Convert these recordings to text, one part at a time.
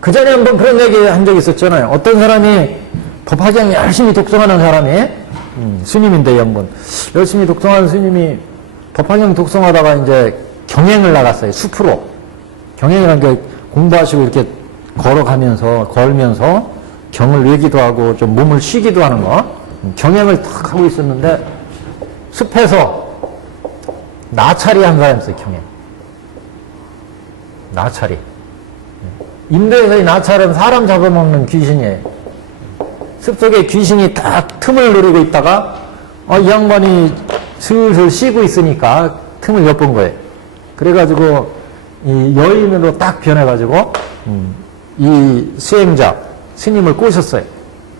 그 전에 한번 그런 얘기 한 적이 있었잖아요. 어떤 사람이 법화경 열심히 독송하는 사람이, 스님인데 한번 열심히 독송하는 스님이 법화경 독송하다가 이제 경행을 나갔어요. 숲으로. 경행이라는 게 공부하시고 이렇게 걸면서 경을 외기도 하고 좀 몸을 쉬기도 하는 거. 경행을 탁 하고 있었는데 숲에서 나찰이 한 사람이 있어요. 경행. 나찰이. 인도에서의 나찰은 사람 잡아먹는 귀신이에요. 숲속에 귀신이 딱 틈을 노리고 있다가 이 양반이 슬슬 쉬고 있으니까 틈을 엿본 거예요. 그래가지고 이 여인으로 딱 변해가지고 이 수행자 스님을 꼬셨어요.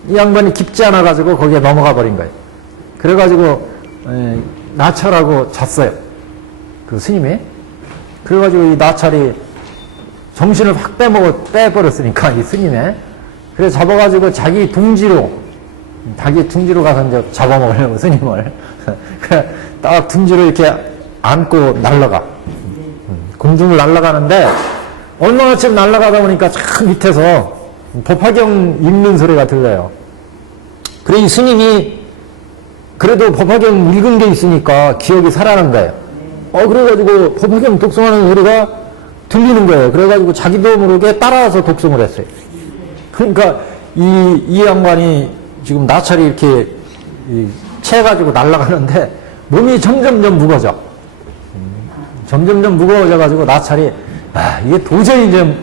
이 양반이 깊지 않아가지고 거기에 넘어가 버린 거예요. 그래가지고 나찰하고 잤어요. 그 스님이. 그래가지고 이 나찰이 정신을 확 빼버렸으니까 이 스님의. 그래서 잡아가지고 자기 둥지로 가서 이제 잡아먹으려고 스님을. 딱 둥지로 이렇게 안고 날아가. 공중을 날아가는데 얼마나쯤 날아가다 보니까 참 밑에서 법화경 읽는 소리가 들려요. 그래 이 스님이 그래도 법화경 읽은 게 있으니까 기억이 살아난 거예요. 그래가지고 법화경 독송하는 소리가 들리는 거예요. 그래가지고 자기도 모르게 따라와서 독송을 했어요. 그러니까 이 양반이 지금 나찰이 이렇게 채가지고 날아가는데 몸이 점점점 무거워져. 점점점 무거워져가지고 나찰이 이게 도저히 이제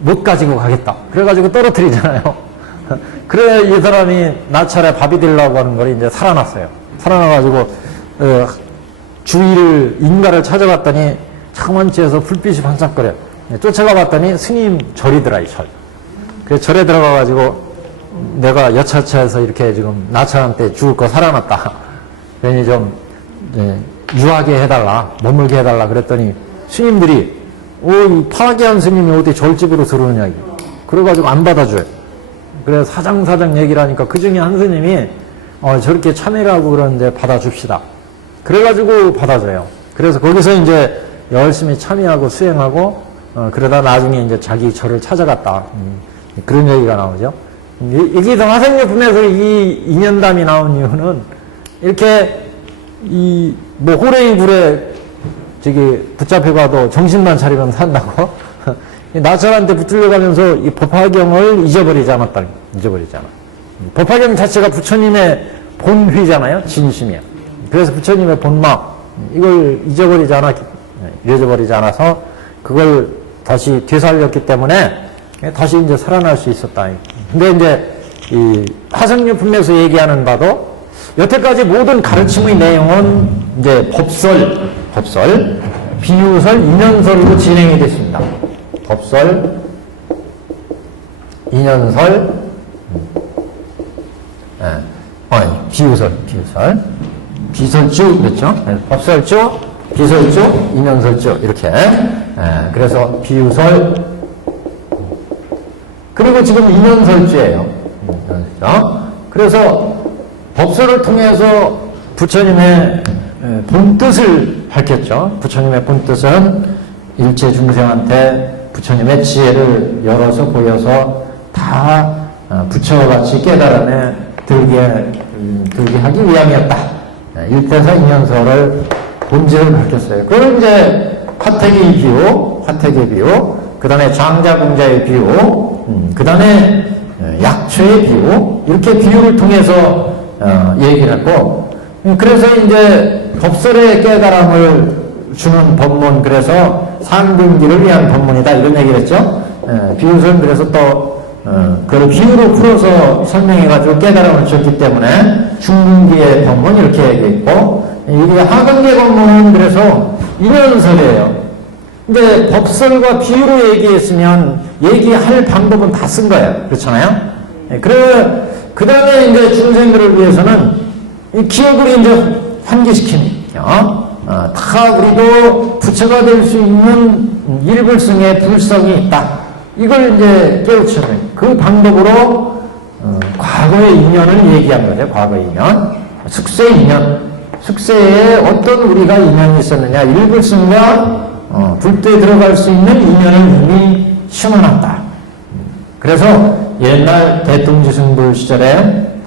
못 가지고 가겠다. 그래가지고 떨어뜨리잖아요. 그래 이 사람이 나찰에 밥이 되려고 하는 걸 이제 살아났어요. 살아나가지고 주위를 인가를 찾아봤더니 창원지에서 불빛이 반짝거려. 쫓아가 봤더니 스님 절이더라 이 절. 그래서 절에 들어가가지고 내가 여차차해서 이렇게 지금 나찰한테 죽을 거 살아났다. 괜히 좀 유하게 해달라, 머물게 해달라 그랬더니 스님들이 이 파괴한 스님이 어디 절집으로 들어오느냐. 그래가지고 안 받아줘요. 그래서 사장 얘기를 하니까 그 중에 한 스님이 저렇게 참회를 하고 그러는데 받아줍시다. 그래가지고 받아줘요. 그래서 거기서 이제 열심히 참여하고 수행하고 그러다 나중에 이제 자기 절을 찾아갔다. 그런 얘기가 나오죠. 이게 화생유품에서 이 인연담이 나온 이유는 이렇게 뭐 호랭이 굴에 붙잡혀가도 정신만 차리면 산다고 나찰한테 붙들려가면서 이 법화경을 잊어버리지 않았다. 잊어버리지 않아. 법화경 자체가 부처님의 본휘잖아요. 진심이야. 그래서 부처님의 본막 이걸 잊어버리지 않아서 그걸 다시 되살렸기 때문에 다시 이제 살아날 수 있었다. 근데 이제 이 화생유품에서 얘기하는 바도 여태까지 모든 가르침의 내용은 이제 법설, 비유설, 인연설로 진행이 됐습니다. 법설, 인연설, 비설주, 그렇죠? 법설주, 비설주, 인연설주, 이렇게. 그래서 비유설, 그리고 지금 인연설주예요. 그래서 법설을 통해서 부처님의 본뜻을 밝혔죠. 부처님의 본뜻은 일체 중생한테 부처님의 지혜를 열어서 보여서 다 부처같이 깨달음에 들게 하기 위함이었다. 일대사 인연설을 본질을 밝혔어요. 그걸 이제 화택의 비유, 그 다음에 장자공자의 비유, 그 다음에 약초의 비유, 이렇게 비유를 통해서 얘기를 했고, 그래서 이제 법설의 깨달음을 주는 법문, 그래서 상등기를 위한 법문이다, 이런 얘기를 했죠. 비유설은 그래서 또 그걸 비유로 풀어서 설명해가지고 깨달음을 줬기 때문에 중등기의 법문 이렇게 얘기했고, 이게 하근계 법문은 그래서 인연설이에요. 근데 법설과 비유로 얘기했으면 얘기할 방법은 다 쓴 거예요. 그렇잖아요? 그 다음에 이제 중생들을 위해서는 이 기억을 이제 환기시키니, 다 우리도 부처가 될 수 있는 일불승의 불성이 있다. 이걸 이제 깨우치는 그 방법으로 과거의 인연을 얘기한 거죠. 과거의 인연. 숙세 인연. 숙세에 어떤 우리가 인연이 있었느냐. 일불승과 불도에 들어갈 수 있는 인연을 이미 심어놨다. 그래서 옛날 대통지승불 시절에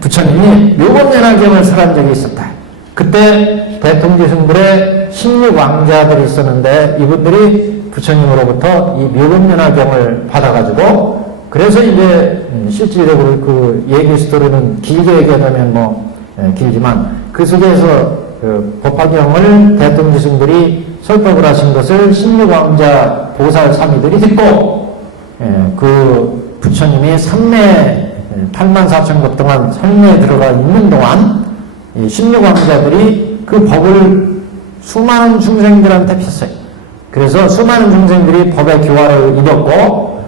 부처님이 묘법연화경을 설한 적이 있었다. 그때 대통지승불에 16왕자들이 있었는데 이분들이 부처님으로부터 이 묘법연화경을 받아가지고 그래서 이제 실질적으로 그 얘기 스토리는 길게 얘기하자면 길지만 그 속에서 그 법화경을 대통지승불이 설법을 하신 것을 16왕자 보살 사미들이 듣고 그 부처님이 84,000급 동안 산내에 들어가 있는 동안 이 16왕자들이 그 법을 수많은 중생들한테 폈어요. 그래서 수많은 중생들이 법의 교화를 이뤘고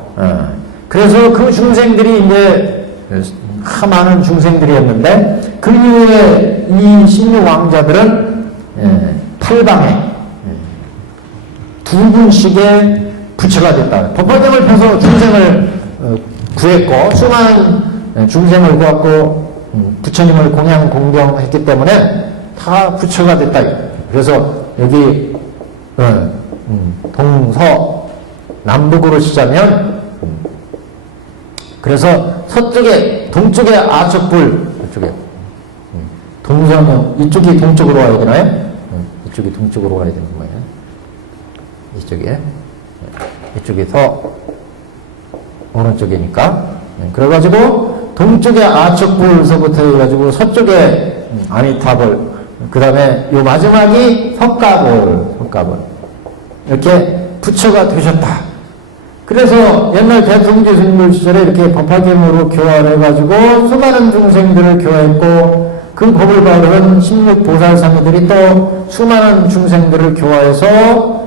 그래서 그 중생들이 이제 많은 중생들이었는데 그 이후에 이 16왕자들은 팔방에 두 분씩의 부처가 됐다. 법화경을 펴서 중생을 구했고 수많은 중생을 구했고 부처님을 공양 공경했기 때문에 다 부처가 됐다. 그래서 여기 동서 남북으로 치자면 그래서 서쪽에 동쪽에 아척불 이쪽에 동서면 이쪽이 동쪽으로 와야 되나요? 이쪽이 동쪽으로 와야 되는 거예요. 이쪽이 더 오른쪽이니까 그래가지고 동쪽에 아척불서부터 해가지고 서쪽에 아미타불 그 다음에 요 마지막이 석가불 이렇게 부처가 되셨다. 그래서 옛날 대통지승불 시절에 이렇게 법화경으로 교화를 해가지고 수많은 중생들을 교화했고 그 법을 바르는 16보살사미들이 또 수많은 중생들을 교화해서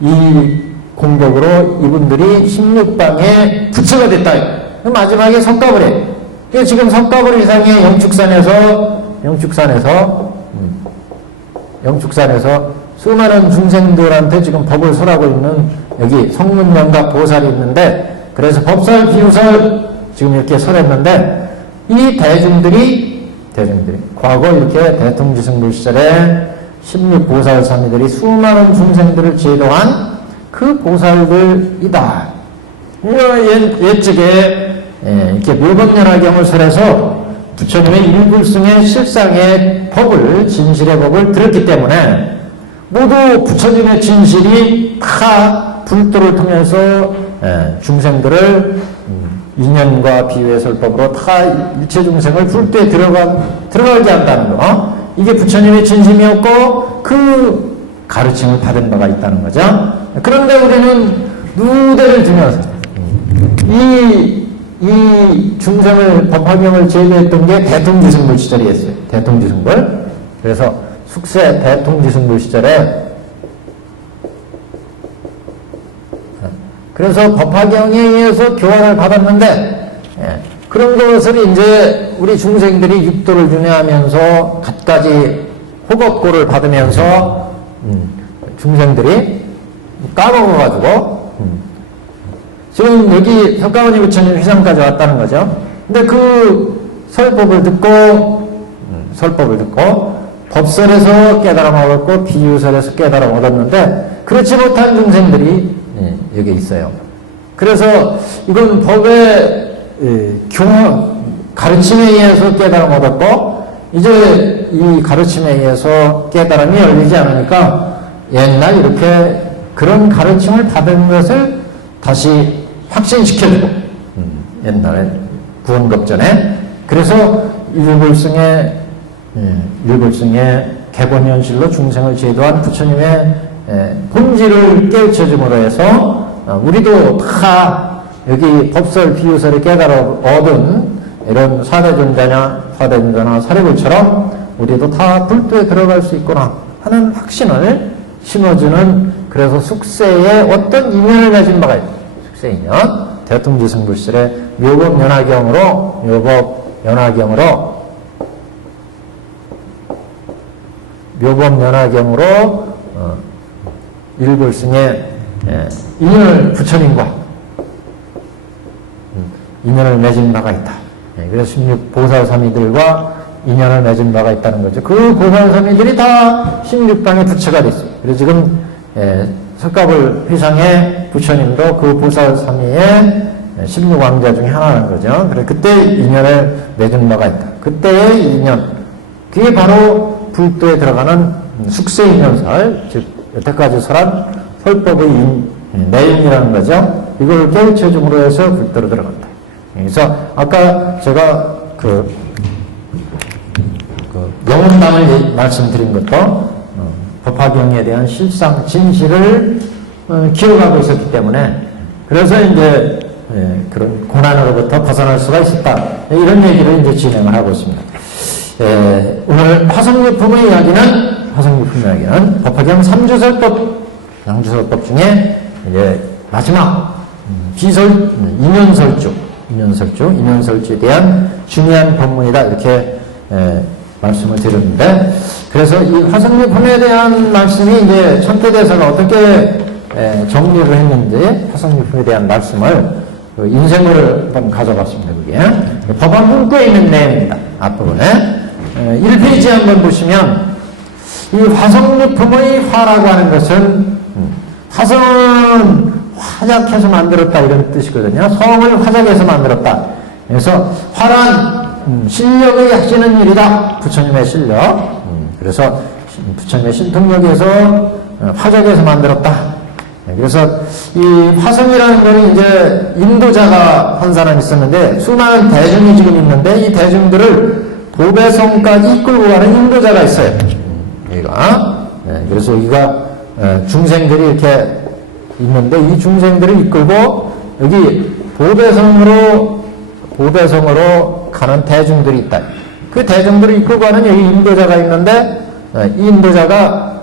이 공덕으로 이분들이 16방의 부처가 됐다. 마지막에 석가불에 지금 석가불 이상의 영축산에서 수많은 중생들한테 지금 법을 설하고 있는 여기 성문영각 보살이 있는데 그래서 법설, 비유설 지금 이렇게 설했는데 이 대중들이 과거 이렇게 대통지승불 시절에 16보살사미들이 수많은 중생들을 제도한 그 보살들이다. 옛적에 이렇게 묘법연화경을 설해서 부처님의 일불승의 실상의 법을 진실의 법을 들었기 때문에 모두 부처님의 진실이 다 불도를 통해서 중생들을 인연과 비유의 설법으로 다 일체 중생을 불도에 들어가게 한다는 거. 이게 부처님의 진심이었고 그 가르침을 받은 바가 있다는 거죠. 그런데 우리는 누대를 두면서 이 중생을 법화경을 제도했던 게 대통지승불 시절이었어요. 대통지승불. 그래서 숙세 대통지승불 시절에 그래서 법화경에 의해서 교화를 받았는데 그런 것을 이제 우리 중생들이 육도를 윤회하면서 갖가지 호겁고를 받으면서 중생들이 까먹어가지고 지금 여기 석가모니 부처님 휘상까지 왔다는 거죠. 근데 그 설법을 듣고 법설에서 깨달아 얻었고 비유설에서 깨달아 얻었는데 그렇지 못한 중생들이 여기 있어요. 그래서 이건 법의 가르침에 의해서 깨달아 얻었고 이제 이 가르침에 의해서 깨달음이 열리지 않으니까 옛날 이렇게 그런 가르침을 받은 것을 다시 확신시켜주고 옛날에 구원급전에 그래서 일불승의 개본현실로 중생을 제도한 부처님의 본질을 깨우쳐줌으로 해서 우리도 다 여기 법설 비유설을 깨달아 얻은 이런 사대존자나 사례불처럼 우리도 다 불도에 들어갈 수 있구나 하는 확신을 심어주는 그래서 숙세에 어떤 인연을 맺은 바가 있다. 숙세 인연 대통지승불실의 묘법연화경으로 일불승의 인연을 부처님과 인연을 맺은 바가 있다. 그래서 16보살사미들과 인연을 맺은 바가 있다는 거죠. 그 보살사미들이 다 16방의 부처가 됐어요. 그래서 지금 석가불 회상에 부처님도 그 보살 삼위의 16왕자 중에 하나라는 거죠. 그래 그때 인연을 맺은 바가 있다. 그때의 인연, 그게 바로 불도에 들어가는 숙세인연설, 즉 여태까지 설한 설법의 내용이라는 거죠. 이걸 깨우쳐줌으로 해서 불도로 들어간다. 그래서 아까 제가 그 영혼담을 말씀드린 것도 법화경에 대한 실상 진실을 기억하고 있었기 때문에, 그래서 이제 그런 고난으로부터 벗어날 수가 있었다, 이런 얘기를 이제 진행을 하고 있습니다. 오늘 화성유품의 이야기는 법화경 3주설법, 양주설법 중에 이제 마지막 인연설주에 대한 중요한 법문이다, 이렇게 말씀을 드렸는데, 그래서 이 화성유품에 대한 말씀이 이제 천태대사가 어떻게 정리를 했는지, 화성유품에 대한 말씀을 인생을 한번 가져봤습니다. 그게 법안 문구에 있는 내용입니다. 앞부분에 1페이지 한번 보시면, 이 화성유품의 화라고 하는 것은 화성은 화작해서 만들었다, 이런 뜻이거든요. 성을 화작해서 만들었다. 그래서 화란 실력의 하시는 일이다. 부처님의 실력. 그래서 부처님의 신통력에서 화작에서 만들었다. 그래서 이 화성이라는 것은 이제 인도자가 한 사람 있었는데, 수많은 대중이 지금 있는데, 이 대중들을 보배성까지 이끌고 가는 인도자가 있어요. 그래서 여기가 중생들이 이렇게 있는데, 이 중생들을 이끌고 여기 보배성으로 가는 대중들이 있다. 그 대중들을 이끌고 가는 여기 인도자가 있는데, 이 인도자가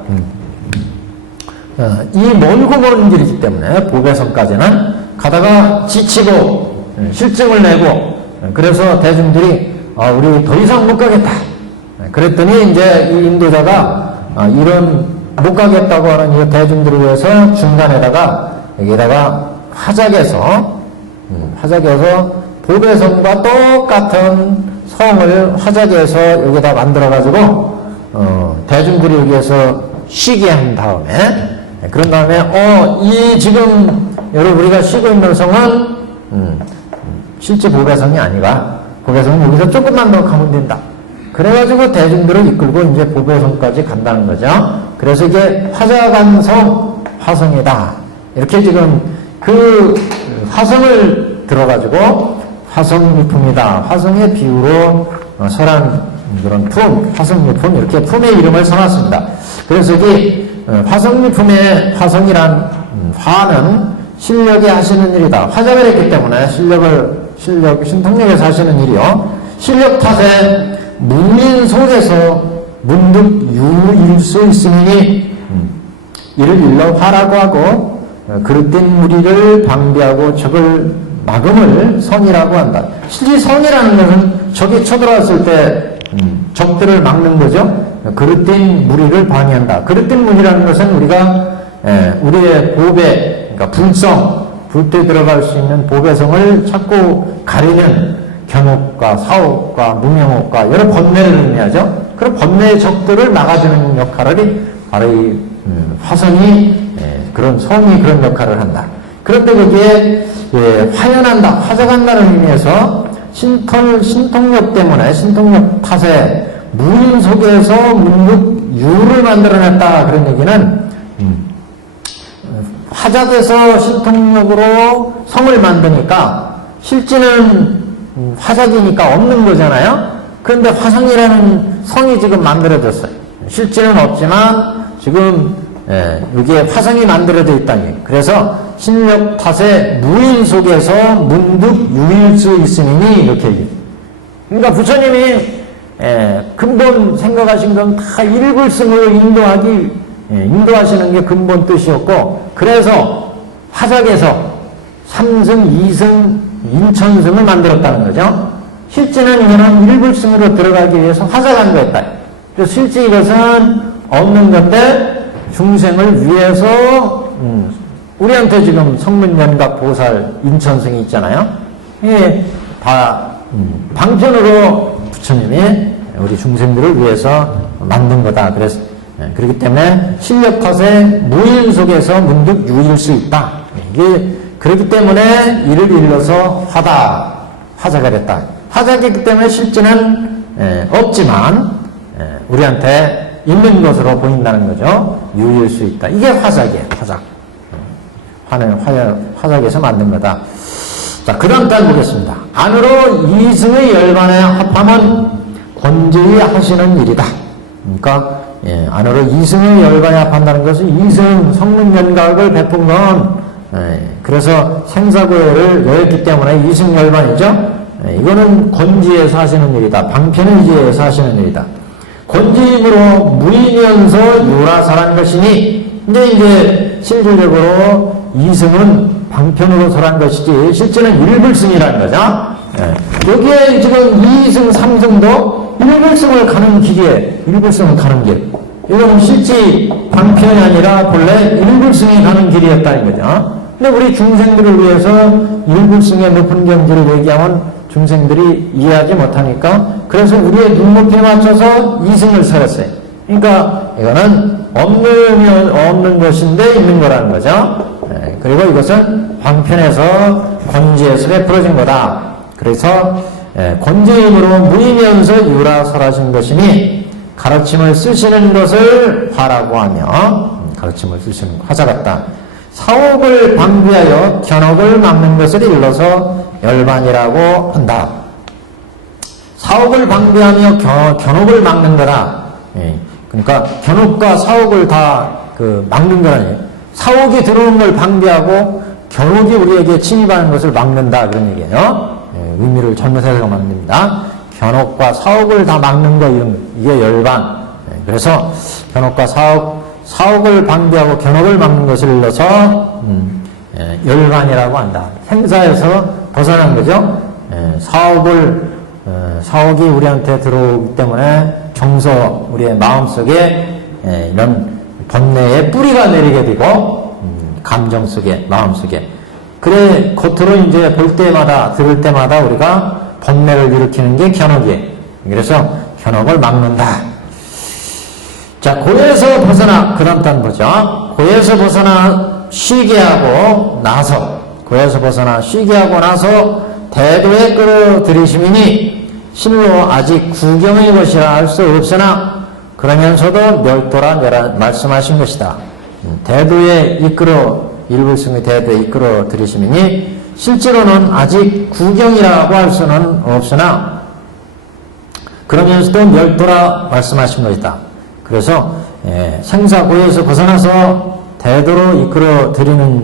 이 멀고 먼 길이기 때문에 보배성까지는 가다가 지치고 실증을 내고, 그래서 대중들이 우리 더 이상 못 가겠다. 그랬더니 이제 이 인도자가 이런 못 가겠다고 하는 이 대중들을 위해서 중간에다가 여기다가 화작에서 보배성과 똑같은 성을 화작에서 여기다 만들어가지고 대중들이 여기에서 쉬게 한 다음에, 그런 다음에 이 지금 여러분 우리가 쉬고 있는 성은 실제 보배성이 아니라, 보배성은 여기서 조금만 더 가면 된다. 그래가지고 대중들을 이끌고 이제 보배성까지 간다는 거죠. 그래서 이게 화작한 성, 화성이다. 이렇게 지금 그 화성을 들어가지고 화성유품이다, 화성의 비유로 설한 그런 품, 화성유품, 이렇게 품의 이름을 써놨습니다. 그래서 이 화성유품의 화성이란 화는 실력이 하시는 일이다. 화작을 했기 때문에 신통력에서 하시는 일이요. 실력 탓에 문민 속에서 문득 유일 수 있으니 이를 일러 화라고 하고, 그릇된 무리를 방비하고 적을 막음을 성이라고 한다. 실제 성이라는 것은 적이 쳐들어왔을 때 적들을 막는 거죠. 그릇된 무리를 방해한다. 그릇된 무리라는 것은 우리가 우리의 보배, 그러니까 불도에 들어갈 수 있는 보배성을 자꾸 가리는 견옥과 사옥과 무명옥과 여러 번뇌를 의미하죠. 그런 번뇌의 적들을 막아주는 역할을 바로 이 화성이, 그런 성이 그런 역할을 한다. 그런데 거기에 화연한다, 화작한다는 의미에서 신통력 때문에, 신통력 탓에 무인 속에서 문득 유를 만들어냈다, 그런 얘기는 화작에서 신통력으로 성을 만드니까 실제는 화작이니까 없는 거잖아요. 그런데 화성이라는 성이 지금 만들어졌어요. 실제는 없지만 지금 여기에 화성이 만들어져 있다니. 그래서 신력 탓에 무인 속에서 문득 유일 수 있으니, 이렇게 얘기해요. 그러니까 부처님이 근본 생각하신 건 다 일불승으로 인도하시는 게 근본 뜻이었고, 그래서 화작에서 3승, 2승, 인천승을 만들었다는 거죠. 실제는 이거는 일불승으로 들어가기 위해서 화작한 거였다. 그래서 실제 이것은 없는 건데 중생을 위해서 우리한테 지금 성문연각 보살 인천승이 있잖아요. 이게 다 방편으로 부처님이 우리 중생들을 위해서 만든 거다. 그래서 그렇기 때문에 실력 탓에 무인 속에서 문득 유일 수 있다. 이게 그렇기 때문에 이를 일러서 화자가 됐다. 화자이기 때문에 실제는 없지만 우리한테 있는 것으로 보인다는 거죠. 유일 수 있다. 이게 화작이에요. 화작. 화작에서 만든 거다. 자, 그 다음 달 보겠습니다. 안으로 이승의 열반에 합하면 권제히 하시는 일이다. 그러니까 안으로 이승의 열반에 합한다는 것은 이승 성문연각을 베푼 건 그래서 생사고해를 여였기 때문에 이승 열반이죠. 이거는 권지에서 하시는 일이다. 방편의지에서 하시는 일이다. 권지임으로 무이면서 유라설한 것이니 이제 실질적으로 이승은 방편으로 설한 것이지 실제는 일불승이라는 거죠. 여기에 지금 2승, 3승도 일불승을 가는 길이에요. 일불승을 가는 길. 이거는 실제 방편이 아니라 본래 일불승이 가는 길이었다는 거죠. 근데 우리 중생들을 위해서 일불승의 높은 경지를 얘기하면 중생들이 이해하지 못하니까 그래서 우리의 눈높이에 맞춰서 이승을 설했어요. 그러니까 이거는 없는 것인데 있는 거라는 거죠. 그리고 이것은 방편에서 권지에서 베풀어진 거다. 그래서 권지임으로 무이면서 유라설하신 것이니 가르침을 쓰시는 것을 화라고 하며 가르침을 쓰시는 화자 같다. 사옥을 방비하여 견옥을 막는 것을 일러서 열반이라고 한다. 사옥을 방비하며 견옥을 막는 거라. 그러니까 견옥과 사옥을 다 막는 거라니. 사옥이 들어오는 걸 방비하고 견옥이 우리에게 침입하는 것을 막는다 그런 얘기예요. 의미를 잘못해서 만듭니다. 견옥과 사옥을 다 막는 거 이게 열반. 그래서 견옥과 사옥을 방비하고 견옥을 막는 것을 일러서 열반이라고 한다. 생사에서 벗어난 거죠. 사옥이 우리한테 들어오기 때문에 정서 우리의 마음속에 이런 번뇌의 뿌리가 내리게 되고 감정 속에 마음속에 그래 겉으로 이제 볼 때마다 들을 때마다 우리가 번뇌를 일으키는 게 견옥이에요. 그래서 견옥을 막는다. 자, 고에서 벗어나 그 다음 단 보죠. 고에서 벗어나 쉬게 하고 나서 대도에 끌어들이심이니 실로 아직 구경의 것이라 할 수 없으나 그러면서도 멸도라 말씀하신 것이다. 대도에 일불승의 대도에 이끌어 들이심이니 실제로는 아직 구경이라고 할 수는 없으나 그러면서도 멸도라 말씀하신 것이다. 그래서 생사고에서 벗어나서 대도로 이끌어 드리는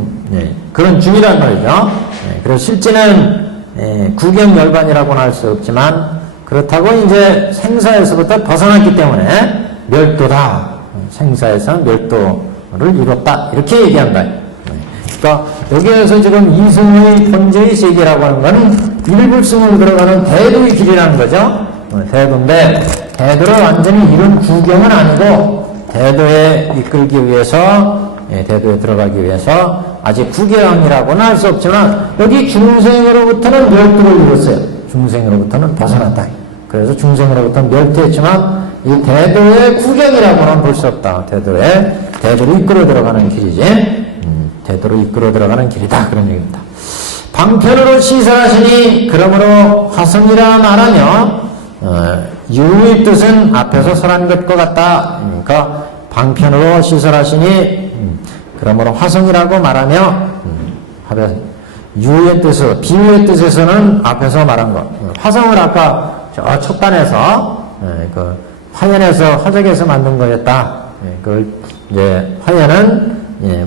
그런 중이란 말이죠. 그래서 실제는 구경열반이라고는 할 수 없지만 그렇다고 이제 생사에서부터 벗어났기 때문에 멸도다. 생사에서는 멸도를 이뤘다. 이렇게 얘기한다. 그러니까 여기에서 지금 이승의 번제의 세계라고 하는 것은 일불승으로 들어가는 대도의 길이라는 거죠. 대도인데 대도를 완전히 이룬 구경은 아니고 대도에 이끌기 위해서 대도에 들어가기 위해서 아직 구경이라고는 할 수 없지만 여기 중생으로부터는 멸도를 이뤘어요. 중생으로부터는 벗어났다. 그래서 중생으로부터는 멸도했지만 이 대도의 구경이라고는 볼 수 없다. 대도로 이끌어 들어가는 길이지. 대도로 이끌어 들어가는 길이다. 그런 얘기입니다. 방편으로 시설하시니 그러므로 화성이라 말하며 유의 뜻은 앞에서 설한 것과 같다. 그러니까 방편으로 시설하시니 그러므로 화성이라고 말하며 유의 뜻, 비유의 뜻에서는 앞에서 말한 것. 화성을 아까 저 첫 단에서 그 화연에서 화적에서 만든 거였다. 그걸 이제 화연은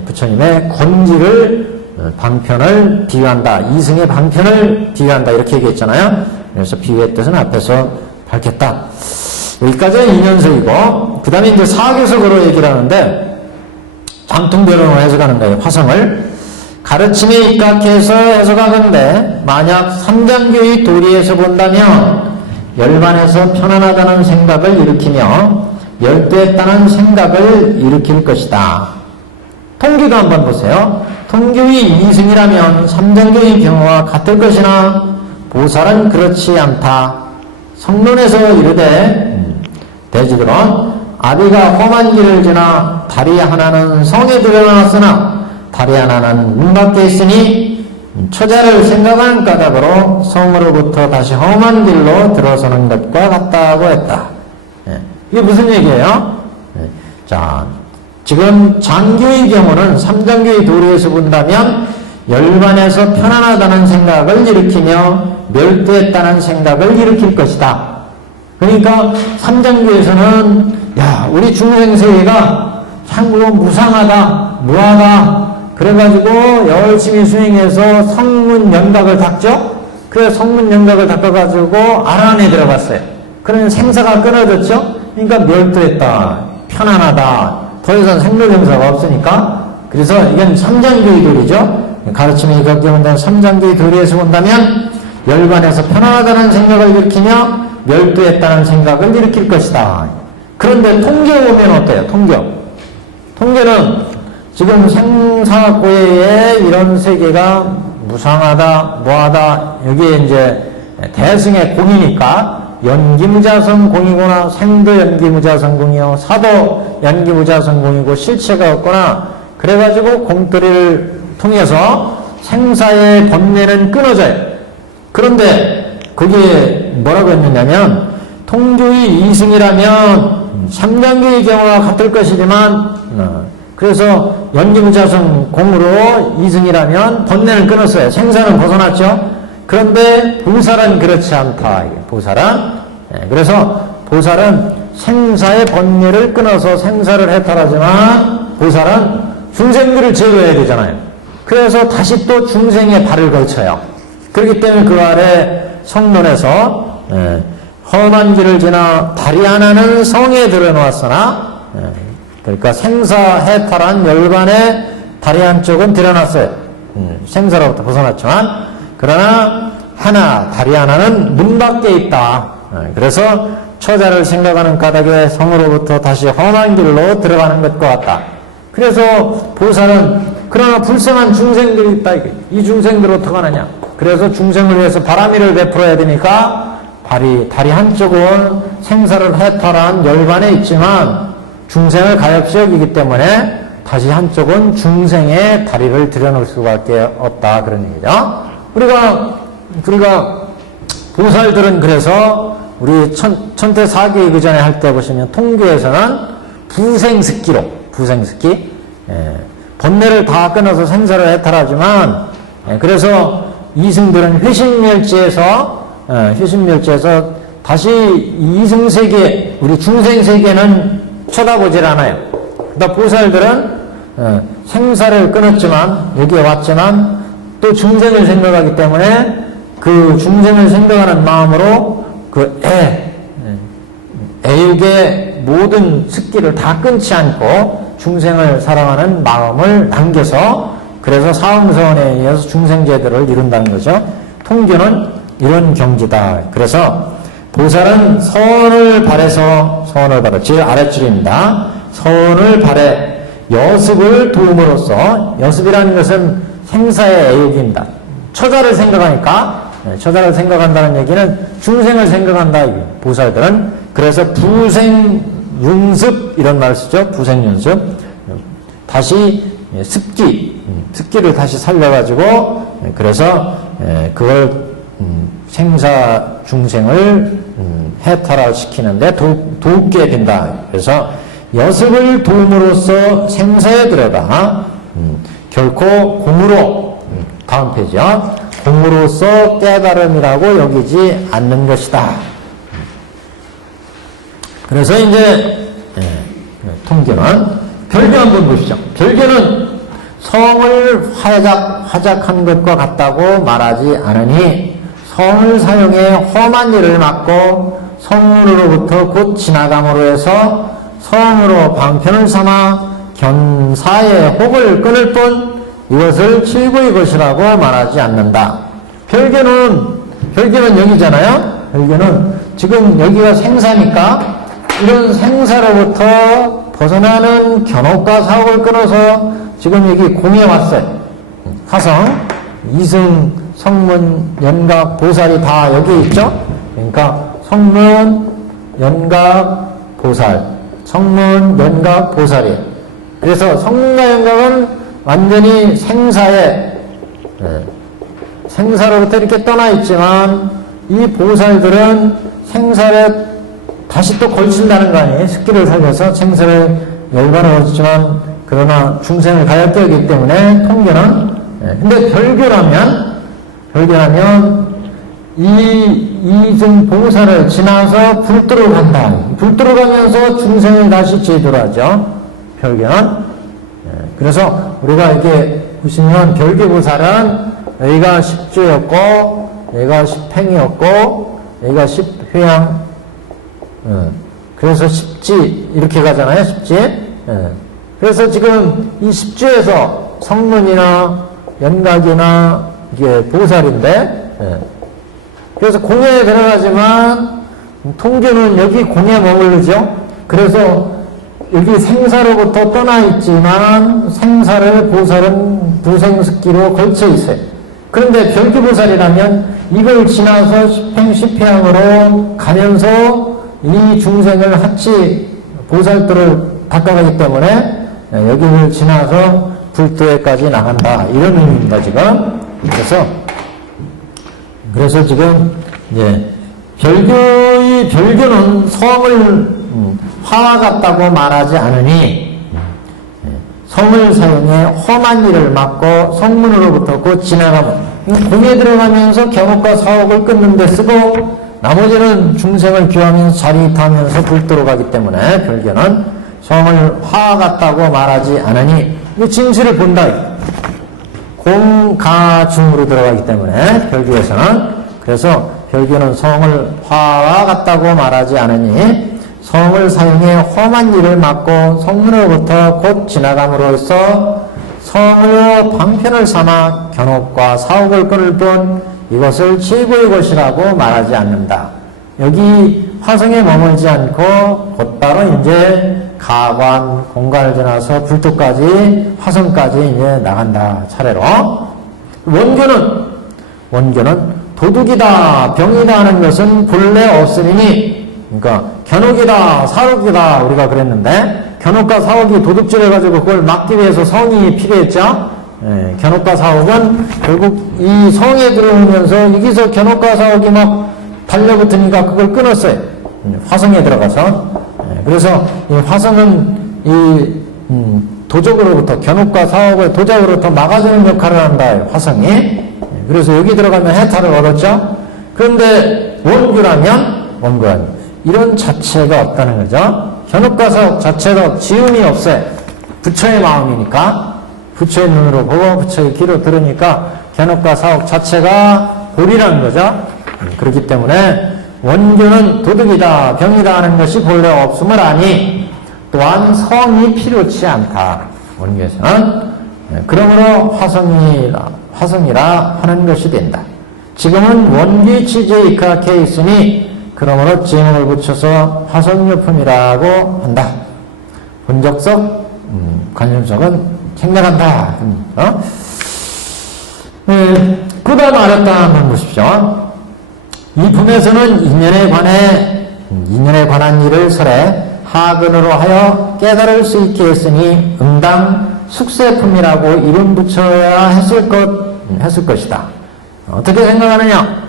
부처님의 권지를 방편을 비유한다. 이승의 방편을 비유한다. 이렇게 얘기했잖아요. 그래서 비유의 뜻은 앞에서 밝혔다. 여기까지는 2년설이고 그 다음에 이제 사교석으로 얘기를 하는데 장통별론으로 해석하는 거예요. 화성을 가르침에 입각해서 해석하건대 만약 삼장교의 도리에서 본다면 열반에서 편안하다는 생각을 일으키며 멸도했다는 생각을 일으킬 것이다. 통기도 한번 보세요. 통교의 이승이라면 삼장교의 경우와 같을 것이나 보살은 그렇지 않다. 성론에서 이르되 대지들은 아비가 험한 길을 지나 다리 하나는 성에 들여놨으나 다리 하나는 문 밖에 있으니 처자를 생각하는 까닭으로 성으로부터 다시 험한 길로 들어서는 것과 같다고 했다. 이게 무슨 얘기예요? 자, 지금 장교의 경우는 삼장교의 도리에서 본다면 열반에서 편안하다는 생각을 일으키며 멸두했다는 생각을 일으킬 것이다. 그러니까 삼장교에서는 야, 우리 중생세계가 참 무상하다, 무하다, 그래가지고 열심히 수행해서 성문 연각을 닦죠? 그래 성문 연각을 닦아가지고 아란에 들어갔어요. 그러면 생사가 끊어졌죠? 그러니까 멸두했다, 편안하다, 더 이상 생로병사가 없으니까. 그래서 이건 삼장교의 도리죠. 가르침이 그렇게 본다면 삼장교의 도리에서 본다면 열반에서 편안하다는 생각을 일으키며 멸두했다는 생각을 일으킬 것이다. 그런데 통계에 보면 어때요? 통계는 지금 생사고해에 이런 세계가 무상하다, 무하다, 여기에 이제 대승의 공이니까 연기무자성 공이구나, 생도 연기무자성 공이요, 사도 연기무자성 공이고 실체가 없거나, 그래가지고 공돌이를 통해서 생사의 번뇌는 끊어져요. 그런데 거기에 뭐라고 했느냐면 통조의 이승이라면 삼장교의 경우와 같을 것이지만 그래서 연기무자성 공으로 이승이라면 번뇌는 끊었어요. 생사는 벗어났죠. 그런데 보살은 그렇지 않다. 그래서 보살은 생사의 번뇌를 끊어서 생사를 해탈하지만 보살은 중생들을 제도해야 되잖아요. 그래서 다시 또 중생의 발을 걸쳐요. 그렇기 때문에 그 아래 성론에서 험한 길을 지나 다리 하나는 성에 들여놓았으나 그러니까 생사해탈한 열반의 다리 한쪽은 들여놨어요. 생사로부터 벗어났지만 그러나 다리 하나는 문 밖에 있다. 그래서 처자를 생각하는 까닭에 성으로부터 다시 험한 길로 들어가는 것과 같다. 그래서 보살은 그러나 불쌍한 중생들이 있다. 이 중생들 어떡하느냐. 그래서 중생을 위해서 바람이를 베풀어야 되니까 다리 한쪽은 생사를 해탈한 열반에 있지만 중생을 가엾이 여기기 때문에 다시 한쪽은 중생의 다리를 들여놓을 수밖에 없다. 그런 얘기죠. 우리가 보살들은 그래서 우리 천태사기 그 전에 할 때 보시면 통교에서는 부생습기 번뇌를 다 끊어서 생사를 해탈하지만 그래서 이승들은 회신멸지에서 다시 이승세계 우리 중생세계는 쳐다보질 않아요. 그러니까 보살들은 생사를 끊었지만 여기에 왔지만 또 중생을 생각하기 때문에 그 중생을 생각하는 마음으로 그 애육의 모든 습기를 다 끊지 않고 중생을 사랑하는 마음을 남겨서 그래서 사음서원에 의해서 중생제도를 이룬다는 거죠. 통교는 이런 경지다. 그래서 보살은 선을 바래서 제일 아랫줄입니다. 선을 바래 여습을 도움으로써 여습이라는 것은 생사의 애육입니다. 처자를 생각하니까 처자를 생각한다는 얘기는 중생을 생각한다. 보살들은 그래서 부생윤습 이런 말을 쓰죠. 부생윤습 다시 습기를 다시 살려가지고 그래서 그걸 생사 중생을 해탈화시키는데 돕게 된다. 그래서 여습을 도움으로써 생사에 들어가 결코 공으로 다음 페이지요. 공으로서 깨달음이라고 여기지 않는 것이다. 그래서 이제 통계는 별교 한번 보시죠. 별교는 성을 화작한 것과 같다고 말하지 않으니 성을 사용해 험한 일을 막고 성으로부터 곧 지나감으로 해서 성으로 방편을 삼아 견사의 혹을 끊을 뿐 이것을 칠구의 것이라고 말하지 않는다. 별교는 여기잖아요. 별교는 지금 여기가 생사니까 이런 생사로부터 벗어나는 견옥과 사옥을 끊어서 지금 여기 공에 왔어요. 화성, 이승, 성문, 연각, 보살이 다 여기 있죠. 그러니까 성문, 연각, 보살 성문, 연각, 보살이에요. 그래서 성문과 연각은 완전히 생사로부터 이렇게 떠나 있지만 이 보살들은 생사에 다시 또 걸친다는 거 아니에요? 식기를 살려서 생사를 열반을 걸치지만 그러나 중생을 가열되기 때문에 통교는 근데 별교라면 이중 보살을 지나서 불도로 간다. 불도로 가면서 중생을 다시 제도로 하죠. 별교는. 그래서 우리가 이렇게 보시면 별교보살은 여기가 십주였고 여기가 십행이었고 여기가 십회양 그래서 십지 이렇게 가잖아요. 십지. 그래서 지금 이 십주에서 성문이나 연각이나 이게 보살인데 그래서 공예에 들어가지만 통교는 여기 공예에 머무르죠. 그래서 여기 생사로부터 떠나 있지만 생사를 보살은 두생습기로 걸쳐 있어요. 그런데 별교보살이라면 이걸 지나서 십행십회양으로 가면서 이 중생을 같이 보살도를 닦아가기 때문에 여기를 지나서 불도에까지 나간다. 이런 의미입니다, 지금. 그래서 지금, 별교는 성을 화와 같다고 말하지 않으니, 성을 사용해 험한 일을 막고 성문으로부터 곧 지나가면, 공에 들어가면서 견옥과 사옥을 끊는 데 쓰고, 나머지는 중생을 귀하면서 자릿하면서 불도로 가기 때문에 별교는 성을 화와 같다고 말하지 않으니, 이 진실을 본다. 공가중으로 들어가기 때문에 별교에서는 그래서 별교는 성을 화와 같다고 말하지 않으니 성을 사용해 험한 일을 막고 성문으로부터 곧 지나감으로써 성을 방편을 삼아 견옥과 사옥을 끊을 뿐 이것을 최고의 것이라고 말하지 않는다. 여기 화성에 머물지 않고 곧바로 이제 가관, 공간을 지나서 불도까지, 화성까지 이제 나간다. 차례로. 원교는 도둑이다, 병이다 하는 것은 본래 없으니, 그러니까 견옥이다, 사옥이다, 우리가 그랬는데, 견옥과 사옥이 도둑질해가지고 그걸 막기 위해서 성이 필요했죠? 견옥과 사옥은 결국 이 성에 들어오면서 여기서 견옥과 사옥이 막 달려붙으니까 그걸 끊었어요. 화성에 들어가서. 그래서 이 화성은 이 도적으로부터 견옥과 사옥을 도적으로부터 막아주는 역할을 한다. 화성이. 그래서 여기 들어가면 해탈을 얻었죠. 그런데 원교라면 이런 자체가 없다는 거죠. 견옥과 사옥 자체가 지음이 없어요. 부처의 마음이니까 부처의 눈으로 보고 부처의 귀로 들으니까 견옥과 사옥 자체가 볼이라는 거죠. 그렇기 때문에 원교는 도둑이다, 병이다 하는 것이 본래 없음을 아니 또한 성이 필요치 않다. 원교에서는. 그러므로 화성이라 하는 것이 된다. 지금은 원기 취지에 입각해 있으니 그러므로 제목을 붙여서 화성유품이라고 한다. 본적석, 관념석은 생략한다. 그다 말했다 한번 보십시오. 이 품에서는 인연에 관한 일을 설해 하근으로 하여 깨달을 수 있게 했으니 응당 숙세품이라고 이름 붙여야 했을 것이다. 어떻게 생각하느냐?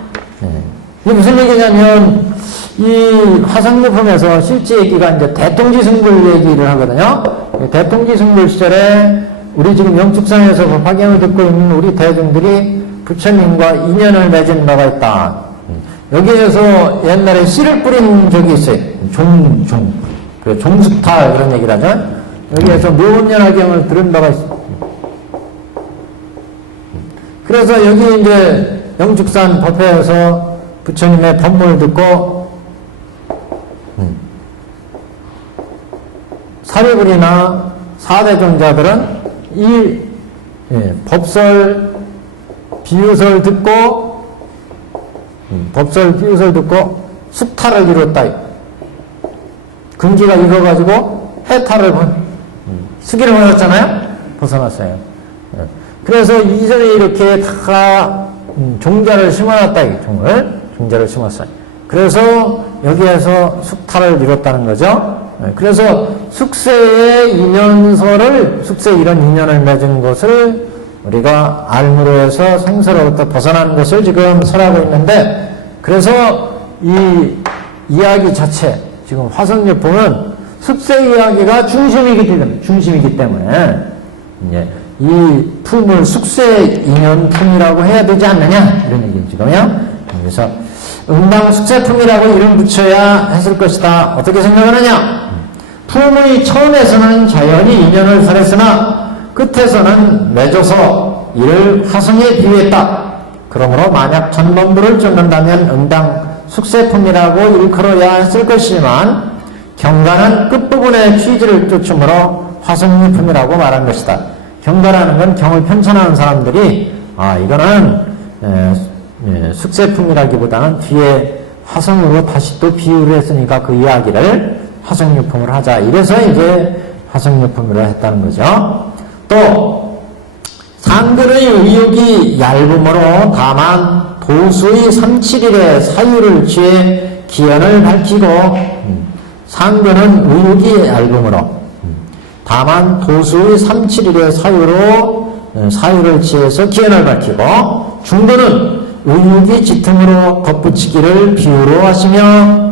이게 무슨 얘기냐면 이 화성유품에서 실제 얘기가 이제 대통지승불 얘기를 하거든요. 대통지승불 시절에 우리 지금 영축산에서 법화경을 듣고 있는 우리 대중들이 부처님과 인연을 맺은 바가 있다. 여기에서 옛날에 씨를 뿌린 적이 있어요. 종수탈 그런 얘기를 하죠. 여기에서 묘원연화경을 들은 바가 있어요. 그래서 여기 이제 영축산 법회에서 부처님의 법문을 듣고 사리불이나 사대종자들은 이 법설, 비유설 듣고 숙탈을 이뤘다. 금기가 익어가지고 해탈을 수기를 받았잖아요. 벗어났어요. 그래서 이전에 이렇게 다 종자를 심어놨다. 종자를 심었어요. 그래서 여기에서 숙탈을 이뤘다는 거죠. 그래서 숙세의 인연서를, 숙세 이런 인연을 맺은 것을 우리가 알므로 해서 생사로부터 벗어나는 것을 지금 설하고 있는데, 그래서 이 이야기 자체, 지금 화성유품은 숙세 이야기가 중심이기 때문에, 이제 이 품을 숙세 인연 품이라고 해야 되지 않느냐, 이런 얘기죠, 지금요. 그래서 응당 숙세품이라고 이름 붙여야 했을 것이다. 어떻게 생각하느냐? 품의 처음에서는 자연히 인연을 설했으나 끝에서는 맺어서 이를 화성에 비유했다. 그러므로 만약 전범부를 쫓는다면 응당 숙세품이라고 일컬어야 했을 것이지만 경가는 끝부분의 취지를 쫓으므로 화성유품이라고 말한 것이다. 경가라는 건 경을 편찬하는 사람들이 이거는 숙세품이라기보다는 뒤에 화성으로 다시 또 비유를 했으니까 그 이야기를 화성유품을 하자. 이래서 이제 화성유품이라 했다는 거죠. 또 상근의 의욕이 얇음으로 다만 도수의 371의 사유를 취해 기연을 밝히고, 상근은 의욕이 얇음으로 다만 도수의 371의 사유를 취해서 기연을 밝히고, 중근은 의욕이 짙음으로 덧붙이기를 비유로 하시며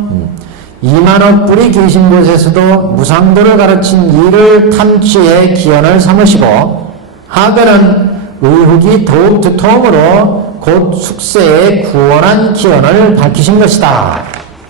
2만억 불이 계신 곳에서도 무상도를 가르친 이를 탐취해 기연을 삼으시고, 하근은 의혹이 더욱 두터움으로 곧 숙세에 구원한 기연을 밝히신 것이다.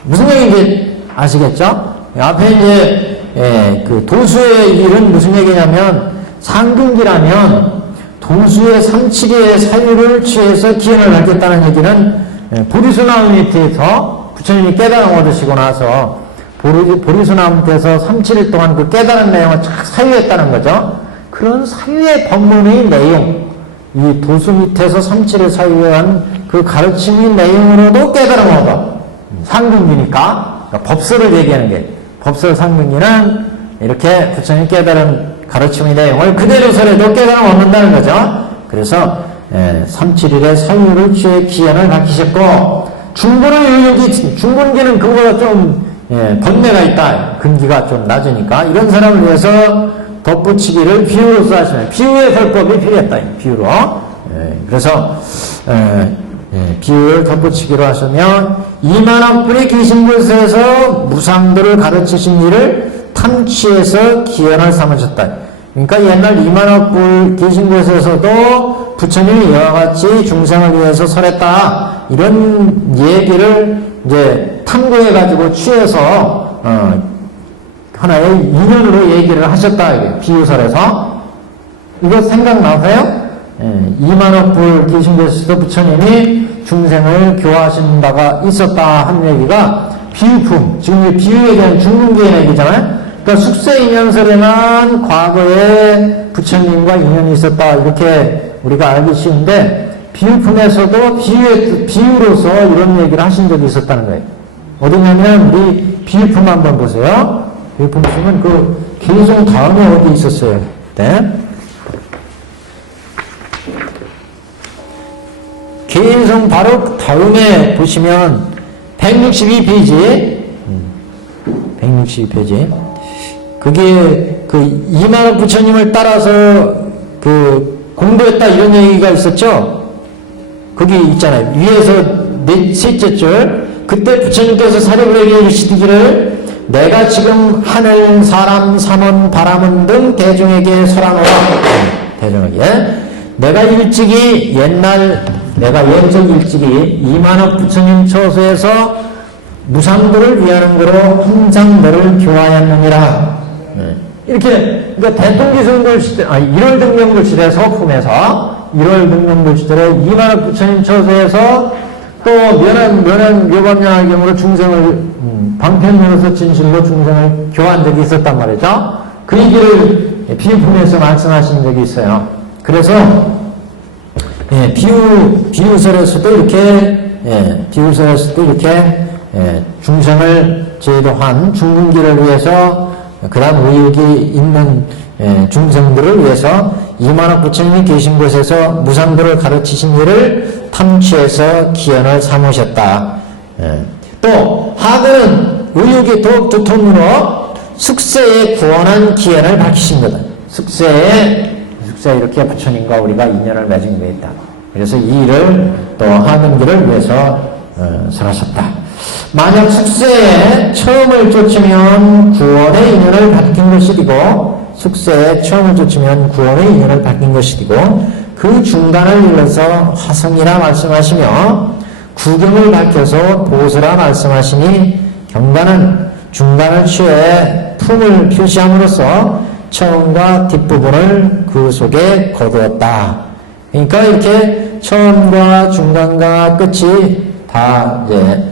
무슨 얘기인지 아시겠죠? 앞에 이제 그 도수의 일은 무슨 얘기냐면, 상근기라면 도수의 372의 사유를 취해서 기연을 밝혔다는 얘기는 보리수나무 밑에서 부처님이 깨달음 얻으시고 나서 보리수나무 밑에서 37일 동안 그 깨달은 내용을 쫙 사유했다는 거죠. 그런 사유의 법문의 내용, 이 도수 밑에서 37일 사유한 그 가르침의 내용으로도 깨달음 얻어. 상근기니까, 그러니까 법설을 얘기하는 게, 법설 상근기는 이렇게 부처님 깨달은 가르침의 내용을 그대로 설해도 깨달음 얻는다는 거죠. 그래서 37일의 사유를 취해 기연을 밝히셨고, 중근의 의욕이, 중근기는 그거보다 좀 번뇌가 있다. 근기가 좀 낮으니까 이런 사람을 위해서 덧붙이기를 비유로서 하시면, 비유의 설법이 필요했다. 비유로. 그래서 비유를 덧붙이기로 하시면 2만억 불이 계신 곳에서 무상도를 가르치신 일을 탐취해서 기연을 삼으셨다. 그러니까 옛날 2만억 불 계신 곳에서도 부처님이 이와 같이 중생을 위해서 설했다. 이런 얘기를 이제 탐구해가지고 취해서 하나의 인연으로 얘기를 하셨다. 이게 비유설에서. 이거 생각나세요? 2만억 불 계신 곳에서도 부처님이 중생을 교화하신 바가 있었다 한 얘기가 비유품, 지금 비유 얘기하는 중근기의 얘기잖아요. 그러니까 숙세 인연설에만 과거에 부처님과 인연이 있었다 이렇게 우리가 알기 쉬운데, 비유품에서도 비유로서 이런 얘기를 하신 적이 있었다는 거예요. 어디냐면 우리 비유품 한번 보세요. 비유품 보시면 그 계속 다음에 어디 있었어요? 네. 계속 바로 다음에 보시면 162페이지 162페이지 그게 그 이만호 부처님을 따라서 그 공부했다 이런 얘기가 있었죠. 거기 있잖아요. 위에서 셋째 줄. 그때 부처님께서 사리불에게 이르시기를 내가 지금 하늘, 사람, 삼원, 바람은 등 대중에게 설하노라. 대중에게. 내가 일찍이 내가 옛적 일찍이 이만호 부처님 처소에서 무상도를 위하는 거로 항상 너를 교화하였느니라. 이렇게, 그러니까 대통기승불 시대, 1월 등명불 시대 서품에서 1월 등명불 시대에 이만호 부처님 처소에서 또 면한 묘법량화경으로 중생을, 방편으로서 진실로 중생을 교화한 적이 있었단 말이죠. 그 얘기를 비유품에서 말씀하신 적이 있어요. 그래서, 비유설에서도 이렇게, 중생을 제도한 중근기를 위해서, 그 다음 의욕이 있는 중생들을 위해서 이만호 부처님이 계신 곳에서 무상도를 가르치신 일을 탐취해서 기연을 삼으셨다. 또 하는 의욕이 더욱 두통으로 숙세에 구원한 기원을 밝히신 거다. 숙세에 이렇게 부처님과 우리가 인연을 맺은 게 있다. 그래서 이 일을 또 하는 길을 위해서 설하셨다. 만약 숙세에 처음을 쫓으면 구원의 인연을 밝힌 것이고, 숙세에 처음을 쫓으면 구원의 인연을 밝힌 것이고, 그 중간을 일러서 화성이라 말씀하시며 구경을 밝혀서 보수라 말씀하시니, 경단은 중간을 취해 품을 표시함으로써 처음과 뒷부분을 그 속에 거두었다. 그러니까 이렇게 처음과 중간과 끝이 다 이제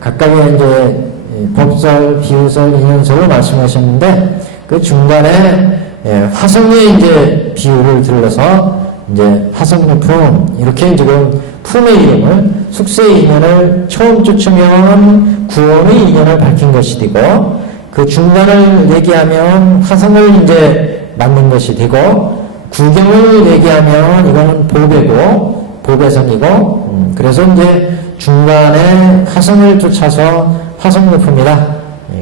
각각의 이제 법설, 비유설, 인연설을 말씀하셨는데, 그 중간에 화성의 이제 비유를 들러서 이제 화성유품, 이렇게 지금 품의 이름을, 숙세의 인연을 처음 쫓으면 구원의 인연을 밝힌 것이 되고, 그 중간을 얘기하면 화성을 이제 만든 것이 되고, 구경을 얘기하면 이거는 보배고, 보배선이고, 그래서 이제 중간에 화성을 쫓아서 화성유품이다.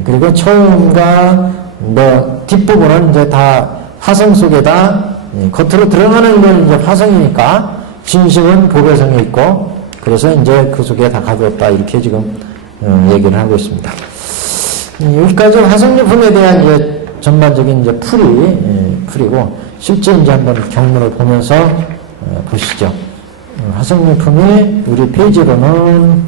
그리고 처음과 뭐 뒷부분은 이제 다 화성 속에다, 겉으로 들어가는 건 이제 화성이니까 진심은 보배성에 있고, 그래서 이제 그 속에 다 가두었다. 이렇게 지금 얘기를 하고 있습니다. 여기까지 화성유품에 대한 이제 전반적인 이제 풀이고, 실제 이제 한번 경문을 보면서 보시죠. 화성유품이 우리 페이지로는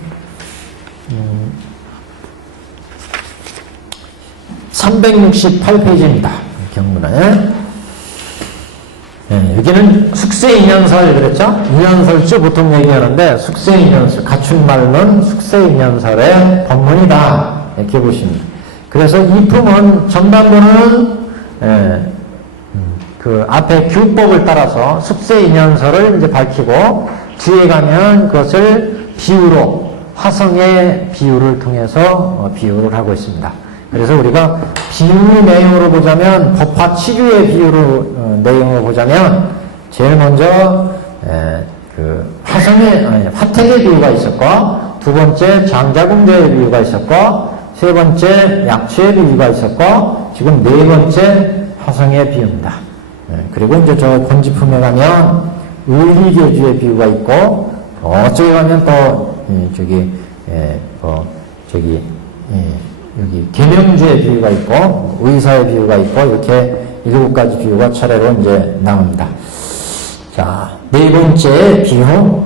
368페이지입니다. 경문에. 여기는 숙세인연설 그랬죠? 인연설주 보통 얘기하는데, 숙세인연설, 갖춘말론 숙세인연설의 법문이다. 이렇게 보십니다. 그래서 이 품은 전반부는 그 앞에 규법을 따라서 숙세인연설을 이제 밝히고, 뒤에 가면 그것을 비유로, 화성의 비유를 통해서 비유를 하고 있습니다. 그래서 우리가 비유 내용으로 보자면, 법화 치유의 비유로 내용으로 보자면, 제일 먼저 그 화택의 비유가 있었고, 두 번째 장자궁제의 비유가 있었고, 세 번째 약취의 비유가 있었고, 지금 네 번째 화성의 비유입니다. 그리고 이제 저 권지품에 가면 의리계주의 비유가 있고, 어쩌게 가면 또 여기 계명주의 비유가 있고, 의사의 비유가 있고, 이렇게 7가지 비유가 차례로 이제 나옵니다. 자, 네 번째 비유.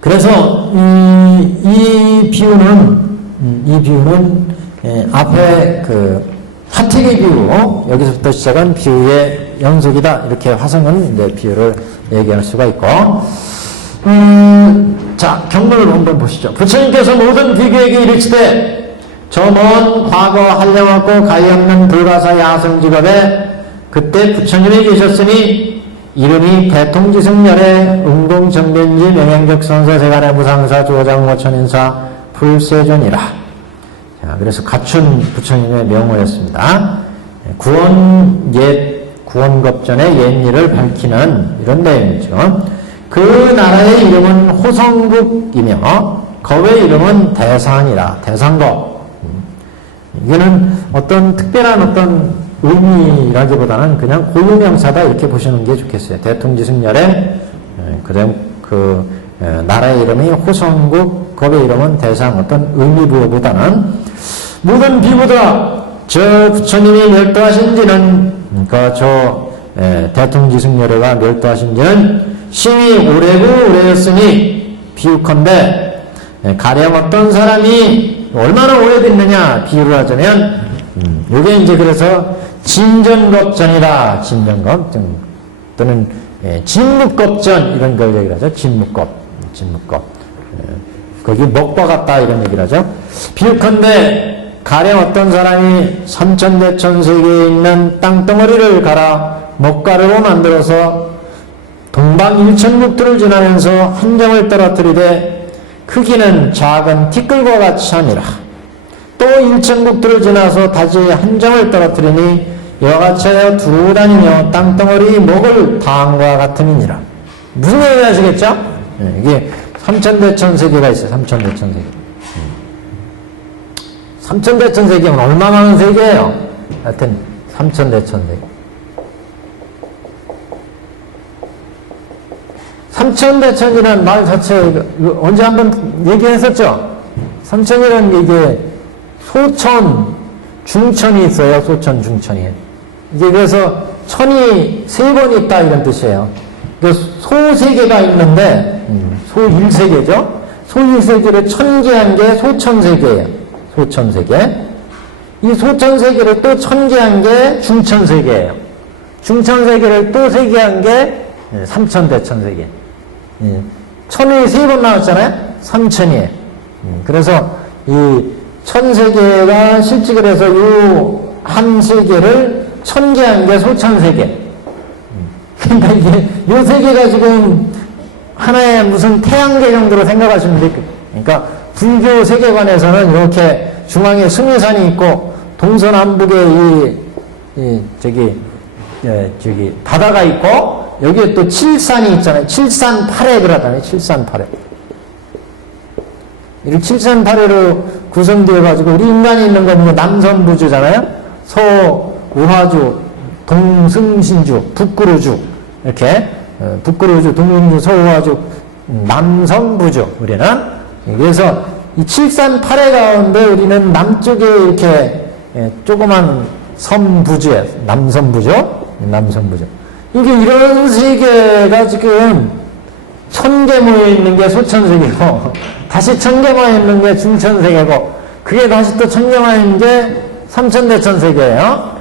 그래서 이 비유는 앞에 그 화택의 비유, 여기서부터 시작한 비유의 연속이다. 이렇게 화성은 이제 비유를 얘기할 수가 있고, 자, 경문을 한번 보시죠. 부처님께서 모든 비교에게 이르시되, 저 먼 과거 한량없고 가히 없는 불가사 야성직업에 그때 부처님이 계셨으니, 이름이 대통지승열의 응공정변지 명행적 선사 세간의 무상사 조장모천인사 불세존이라. 자, 그래서 갖춘 부처님의 명호였습니다. 구원겁전의 옛일을 밝히는 이런 내용이죠. 그 나라의 이름은 호성국이며 겁의 이름은 대산이라. 대산겁. 이거는 어떤 특별한 어떤 의미라기보다는 그냥 고유명사다 이렇게 보시는 게 좋겠어요. 대통지승열의 그 나라의 이름이 호성국, 겁의 이름은 대상, 어떤 의미부여보다는 모든 비보다 저 부처님이 멸도하신 지는, 그러니까 저 대통지승열애가 멸도하신 지는 심히 오래였으니 비유컨대, 가령 어떤 사람이 얼마나 오래됐느냐 비유를 하자면, 요게 이제 그래서 진전겁전이다. 진전겁 또는 진묵겁전 이런 걸 얘기를 하죠. 진묵겁. 거기 먹과 같다 이런 얘기를 하죠. 비유컨대 가령 어떤 사람이 삼천대천세계에 있는 땅덩어리를 갈아 먹가루로 만들어서 동방일천국들을 지나면서 한 점을 떨어뜨리되 크기는 작은 티끌과 같이 하니라. 또 일천국들을 지나서 다시 한 점을 떨어뜨리니 이와 같이 하여 두루 다니며 땅덩어리 먹을 당과 같음이니라. 무슨 얘기 하시겠죠? 이게 삼천대천세계가 있어요. 삼천대천세계. 삼천대천세계면 얼마 많은 세계예요? 하여튼 삼천대천세계. 삼천대천이라는 말 자체 이거 언제 한번 얘기했었죠? 삼천이라는 게 이게 소천, 중천이 있어요. 소천, 중천이. 이게 그래서 천이 세 번 있다 이런 뜻이에요. 소세계가 있는데 소1세계죠. 소1세계를 천개한 게 소천세계예요. 소천세계. 이 소천세계를 또 천개한 게 중천세계예요. 중천세계를 또 세개한 게 삼천대천세계. 천이 세 번 나왔잖아요. 삼천이에요. 그래서 이 천세계가 실직을 해서 이 한 세계를 천개한 게 소천세계. 그러니까 이게 요 세계가 지금 하나의 무슨 태양계 정도로 생각하시면 돼요. 그러니까 불교 세계관에서는 이렇게 중앙에 수미산이 있고 동서남북에 저기 바다가 있고 여기에 또 칠산이 있잖아요. 칠산팔해 그러잖아요. 칠산팔해. 이렇게 칠산팔해로 구성되어 가지고 우리 인간이 있는 거 보면 남선부주잖아요. 서우화주, 동승신주, 북구루주 이렇게 북구루주, 동승주, 서우화주, 남성부주 우리는. 그래서 이 칠산팔해 가운데 우리는 남쪽에 이렇게 조그만 섬부주예요. 남선부죠. 남선부죠. 이게 이런 세계가 지금 1000개 모여 있는 게 소천세계고 다시 1000개 모여 있는 게 중천세계고 그게 다시 또 1000개 모여 있는 게 삼천대천세계예요.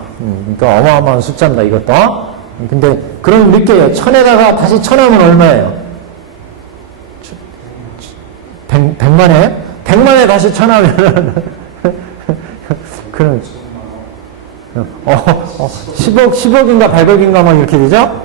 그러니까 어마어마한 숫자입니다. 이것도. 근데 그럼 느껴요. 1000에다가 다시 1000하면 얼마예요? 100만에? 100만에 다시 1000하면 그럼 10억인가 100억인가 막 이렇게 되죠?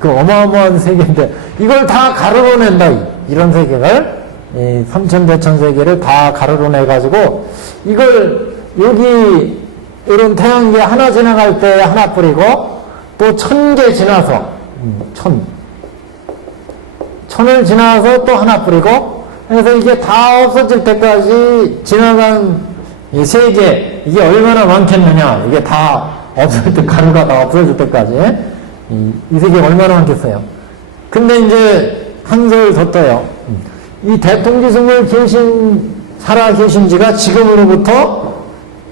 그 어마어마한 세계인데 이걸 다 가르로 낸다. 이런 세계를 이 삼천대천세계를 다 가르로 내가지고 이걸 여기 이런 태양계 하나 지나갈 때 하나 뿌리고 또 1000개 지나서 천을 지나서 또 하나 뿌리고 그래서 이게 다 없어질 때까지 지나간 이 세계 이게 얼마나 많겠느냐. 이게 다 없을 때 가루가 다 없어질 때까지 이 세계 얼마나 많겠어요. 근데 이제 한 설 더 떠요. 이 대통지승을 살아 계신 지가 지금으로부터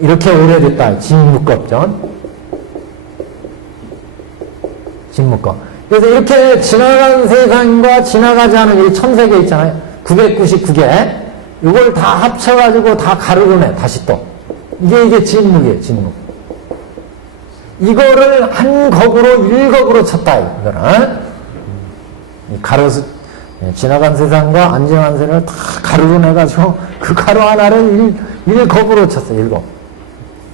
이렇게 오래됐다. 진묵겁전. 진묵겁. 그래서 이렇게 지나간 세상과 지나가지 않은 이 천세계 있잖아요. 999개. 이걸 다 합쳐가지고 다 가루로 내. 다시 또. 이게 진묵이에요. 진묵. 이거를 한 겁으로 1겁으로 쳤다. 이거는. 가로수, 지나간 세상과 안 지나간 세상을 다 가루로 내가지고 그 가루 하나를 1겁으로 쳤어요. 1겁.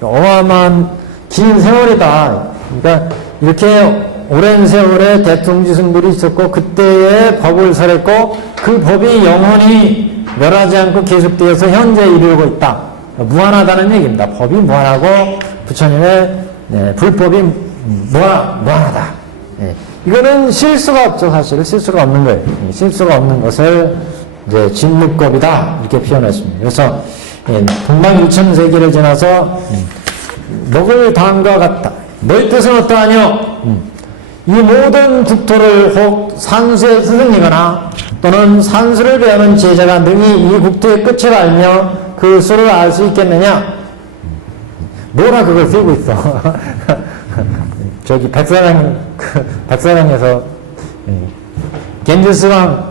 어마어마한 긴 세월이다. 그러니까 이렇게 오랜 세월에 대통지승들이 있었고 그때의 법을 설했고 그 법이 영원히 멸하지 않고 계속되어서 현재 이르고 있다. 무한하다는 얘기입니다. 법이 무한하고 부처님의 불법이 무한하다. 이거는 실수가 없죠. 사실 실수가 없는 거예요. 실수가 없는 것을 이제 진묵겁이다 이렇게 표현했습니다. 그래서 동방유천세계를 지나서 먹을 당과 같다. 너희 뜻은 어떠하뇨? 이 모든 국토를 혹 산수의 스승이거나 또는 산수를 배우는 제자가 능히 이 국토의 끝을 알며 그 수를 알 수 있겠느냐? 뭐라 그걸 쓰고 있어. 저기 백사장에서 겐지스강,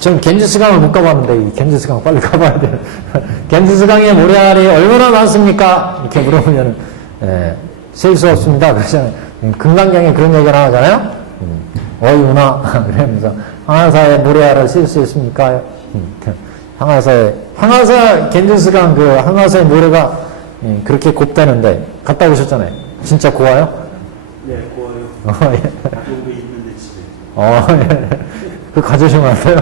전 겐지스강을 못 가봤는데 이 겐지스강 빨리 가봐야 돼요. 겐지스강의 모래알이 얼마나 많습니까? 이렇게 물어보면 셀 수 없습니다. 그러잖아요. 금강경에 그런 얘기를 하잖아요. 어이구나. 그러면서 항아사의 모래알을 쓸 수 있습니까? 항아사 겐지스강 그 항아사의 모래가 그렇게 곱다는데 갔다 오셨잖아요. 진짜 고와요? 네, 고와요. 예. 여기 있는데 집에. 예. 그 가져오시면 안 돼요?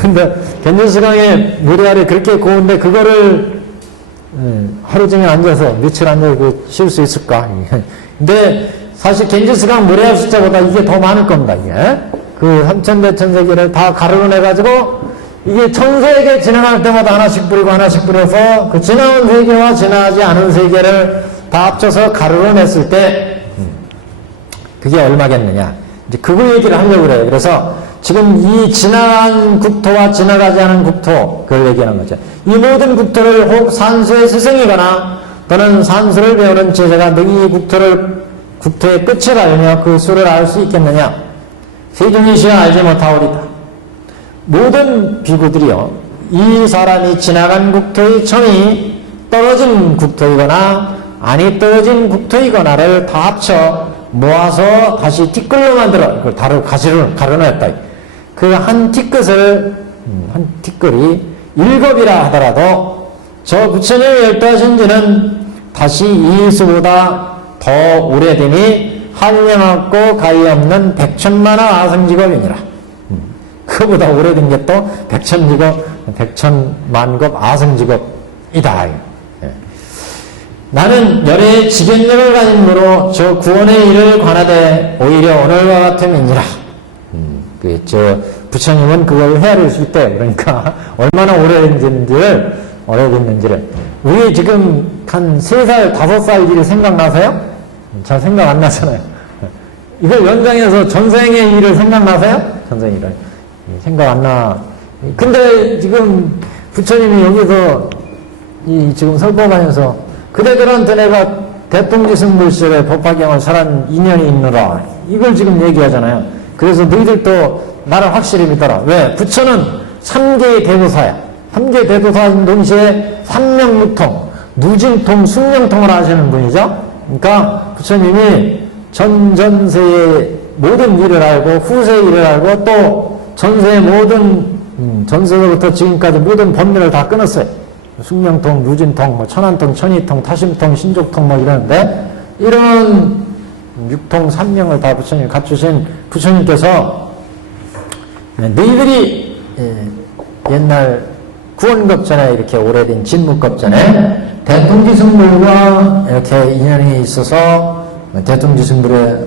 근데 겐지스강의 모래알이 그렇게 고운데 그거를 하루 종일 앉아서 며칠 앉아서 쉴 수 있을까? 근데 사실 겐지스강 모래알 숫자보다 이게 더 많을 겁니다. 이게 그 삼천대천세계를 다 가르로 내가지고 이게 천세계 지나갈 때마다 하나씩 뿌리고 하나씩 뿌려서 그 지나온 세계와 지나지 않은 세계를 다 합쳐서 가루로 냈을 때 그게 얼마겠느냐. 이제 그거 얘기를 하려고 그래요. 그래서 지금 이 지나간 국토와 지나가지 않은 국토, 그걸 얘기하는 거죠. 이 모든 국토를 혹 산수의 스승이거나 또는 산수를 배우는 제자가 능히 국토의 끝을 알며 그 수를 알 수 있겠느냐. 세존이시여 알지 못하오리다. 모든 비구들이요, 이 사람이 지나간 국토의 청이 떨어진 국토이거나 아니 떨어진 국토이거나를 다 합쳐 모아서 다시 티끌로 만들어 그걸 가루냈다. 그 한 티끌을 한 티끌이 7이라 하더라도 저 부처님이 열도하신 지는 다시 이수보다 더 오래되니 한량없고 가히 없는 백천만화 아성직업이니라. 그보다 오래된 게 또 백천만급 아성직업이다. 나는 열의 지견력을 가진 거로 저 구원의 일을 관하되 오히려 오늘과 같음이니라. 저 부처님은 그걸 헤아릴 수 있대. 그러니까 얼마나 오래됐는지를 우리 지금 한 3살, 5살 일이 생각나세요? 잘 생각 안 나잖아요. 이걸 연장해서 전생의 일을 생각나세요? 전생의 일을 생각 안 나. 근데 지금 부처님이 여기서 지금 설법하면서 그대들한테 내가 대통지승불 시절에 법화경을 설한 인연이 있노라. 이걸 지금 얘기하잖아요. 그래서 너희들도 나를 확실히 믿어라. 왜? 부처는 3개의 대도사야. 3개의 대도사인 동시에 삼명육통, 누진통, 숙명통을 하시는 분이죠. 그러니까 부처님이 전세의 모든 일을 알고 후세의 일을 알고 또 전세의 모든 전세로부터 지금까지 모든 법률을 다 끊었어요. 숙명통, 누진통, 뭐 천안통, 천이통, 타심통, 신족통 뭐 이러는데 이런 육통 삼명을 다 부처님이 갖추신 부처님께서 너희들이 옛날 구원급전에 이렇게 오래된 진묵급전에 대통지승불과 이렇게 인연이 있어서 대통지승불의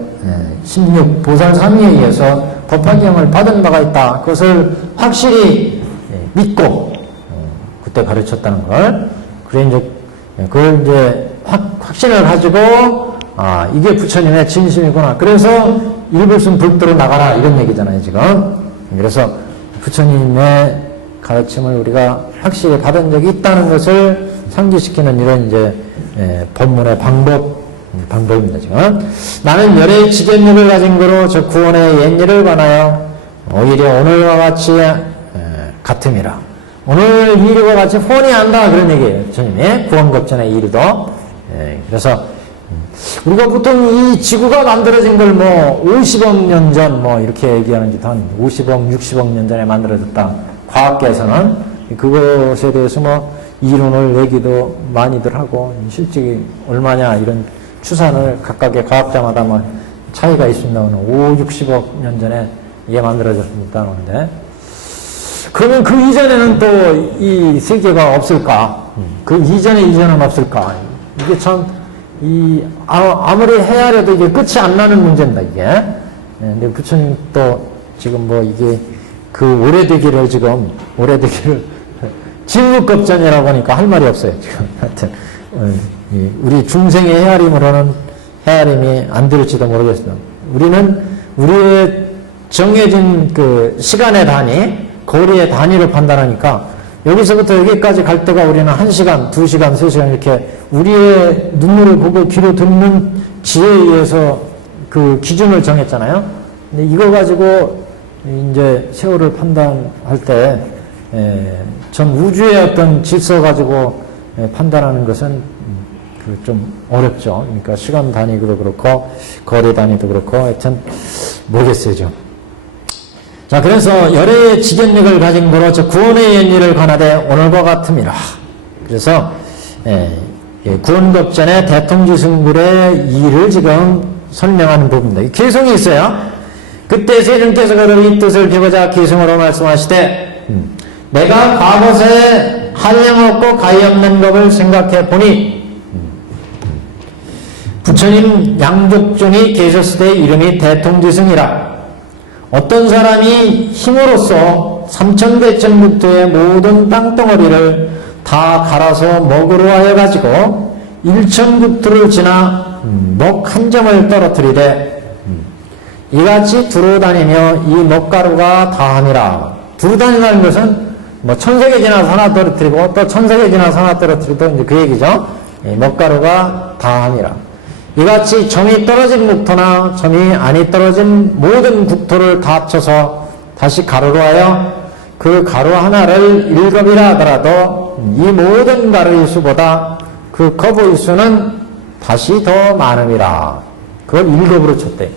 16 보살상의에 의해서 법화경을 받은 바가 있다. 그것을 확실히 믿고 그때 가르쳤다는 걸. 그래 이제 그걸 이제 확신을 가지고 이게 부처님의 진심이구나. 그래서 일불순 불도로 나가라 이런 얘기잖아요 지금. 그래서 부처님의 가르침을 우리가 확실히 받은 적이 있다는 것을 상기시키는 이런 이제 법문의 방법입니다 지금. 나는 열의 지견력을 가진 거로 저 구원의 옛일을 관하여 오히려 오늘과 같이 같음이라. 오늘 일과 같이 훤히 안다 그런 얘기예요 부처님이. 구원급전의 일도. 그래서 우리가 보통 이 지구가 만들어진 걸 뭐 50억 년 전 뭐 이렇게 얘기하는지도 한 50억, 60억 년 전에 만들어졌다. 과학계에서는 그것에 대해서 뭐 이론을 내기도 많이들 하고 실제 얼마냐 이런 추산을 각각의 과학자마다 뭐 차이가 있습니다. 5, 60억 년 전에 이게 만들어졌습니다. 그런데 그러면 그 이전에는 또 이 세계가 없을까? 그 이전은 없을까? 이게 참 아무리 헤아려도 이게 끝이 안 나는 문제입니다, 이게. 근데 부처님 또 지금 뭐 이게 그 오래되기를 진묵급전이라고 하니까 할 말이 없어요, 지금. 하여튼, 우리 중생의 헤아림으로는 헤아림이 안 될지도 모르겠습니다. 우리는 우리의 정해진 그 시간의 단위, 거리의 단위를 판단하니까 여기서부터 여기까지 갈 때가 우리는 1시간, 2시간, 3시간 이렇게 우리의 눈으로 보고 귀로 듣는 지혜에 의해서 그 기준을 정했잖아요. 근데 이거 가지고 이제 세월을 판단할 때 전 우주의 어떤 질서 가지고 판단하는 것은 좀 어렵죠. 그러니까 시간 단위도 그렇고 거리 단위도 그렇고 하여튼 모르겠어요 좀. 자, 그래서 열의 지견력을 가진 거로 저 구원의 yen일을 관하되 오늘과 같음이라. 그래서 구원급전의 대통지승불의 일을 지금 설명하는 부분입니다. 개성이 있어요. 그때 세존께서 그를 이 뜻을 비고자 기승으로 말씀하시되 내가 과거에 한량없고 가히 없는 법을 생각해 보니 부처님 양족존이 계셨을 때 이름이 대통지승이라. 어떤 사람이 힘으로써 삼천대천 국토의 모든 땅덩어리를 다 갈아서 먹으로 하여 가지고 일천 국토를 지나 먹 한 점을 떨어뜨리되 이같이 두루 다니며 이 먹가루가 다함이라. 두루 다닌다는 것은 뭐 천세계 지나서 하나 떨어뜨리고 또 천세계 지나서 하나 떨어뜨리고 이제 그 얘기죠. 이 먹가루가 다함이라. 이같이 점이 떨어진 국토나 점이 아니 떨어진 모든 국토를 다 합쳐서 다시 가루로 하여 그 가루 하나를 일겁이라 하더라도 이 모든 가루의 수보다 그 컵의 수는 다시 더 많음이라. 그걸 일겁으로 쳤대.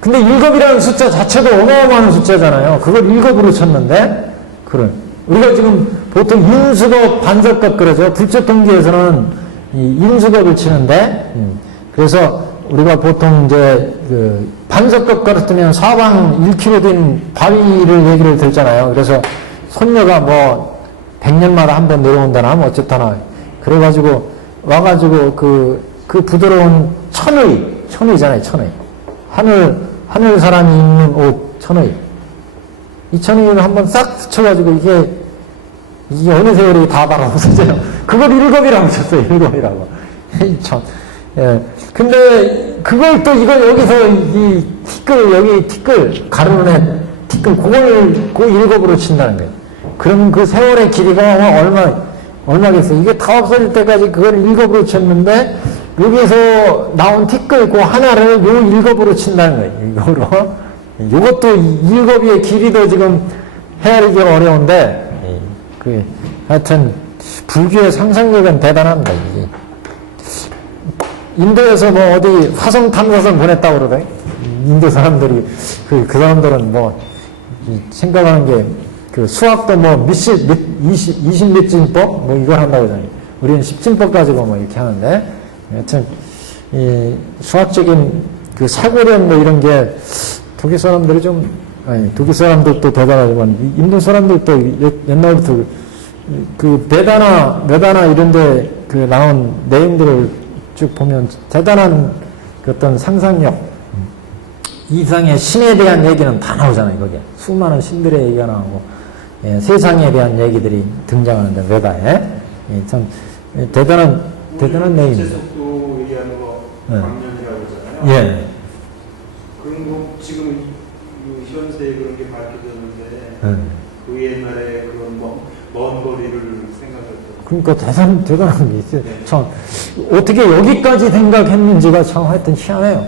근데 일겁이라는 숫자 자체도 어마어마한 숫자잖아요. 그걸 일겁으로 쳤는데, 그걸 우리가 지금 보통 인수겁, 반석겁 그러죠. 불초통기에서는 이 인수겁을 치는데, 그래서 우리가 보통 이제 그 반석겁 걸었으면 사방 1km 된 바위를 얘기를 들잖아요. 그래서 손녀가 뭐 100년마다 한 번 내려온다나 뭐 어쨌다나 그래가지고 와가지고 그 부드러운 천의잖아요. 천의. 하늘 사람이 입는 옷, 천의. 이 천의를 한번 싹 스쳐가지고 이게 어느 세월이 다 바로 없어져요. 그걸 일겁이라고 쳤어요. 일겁이라고. 참. 예. 근데 그걸 또 이걸 여기서 이 티끌 가루는 티끌 그걸 그 일겁으로 친다는 거예요. 그러면 그 세월의 길이가 얼마겠어. 이게 다 없어질 때까지 그걸 일겁으로 쳤는데 여기서 나온 티끌 그 하나를 요 일겁으로 친다는 거예요. 일겁으로. 요것도 일겁의 길이도 지금 헤아리기가 어려운데 하여튼 불교의 상상력은 대단합니다. 이게. 인도에서 뭐 어디 화성 탐사선 보냈다고 그러대. 인도 사람들이 그 사람들은 뭐 생각하는 게 그 수학도 뭐 20몇 진법 뭐 이걸 한다고 하잖아요. 우리는 10진법 가지고 뭐 이렇게 하는데 하여튼 이 수학적인 그 사고력 뭐 이런 게 독일 사람들이 좀 독일 사람들도 대단하지만 인도 사람들도 옛날부터 그 베다나 이런데 그 나온 내용들을 쭉 보면 대단한 그 어떤 상상력 이상의 신에 대한 얘기는 다 나오잖아요. 거기에 수많은 신들의 얘기가 나오고 세상에 대한 얘기들이 등장하는데 베다에 참 대단한 내용입니다. 속도 얘기하는 거 광년이라고 하잖아요. 예. 그런 거 지금 현세에 그런 게 밝혀졌는데 그 옛날에 그런 먼 거리를 생각했던. 그러니까 대단한 게 있어요. 참 어떻게 여기까지 생각했는지가 참 하여튼 희한해요.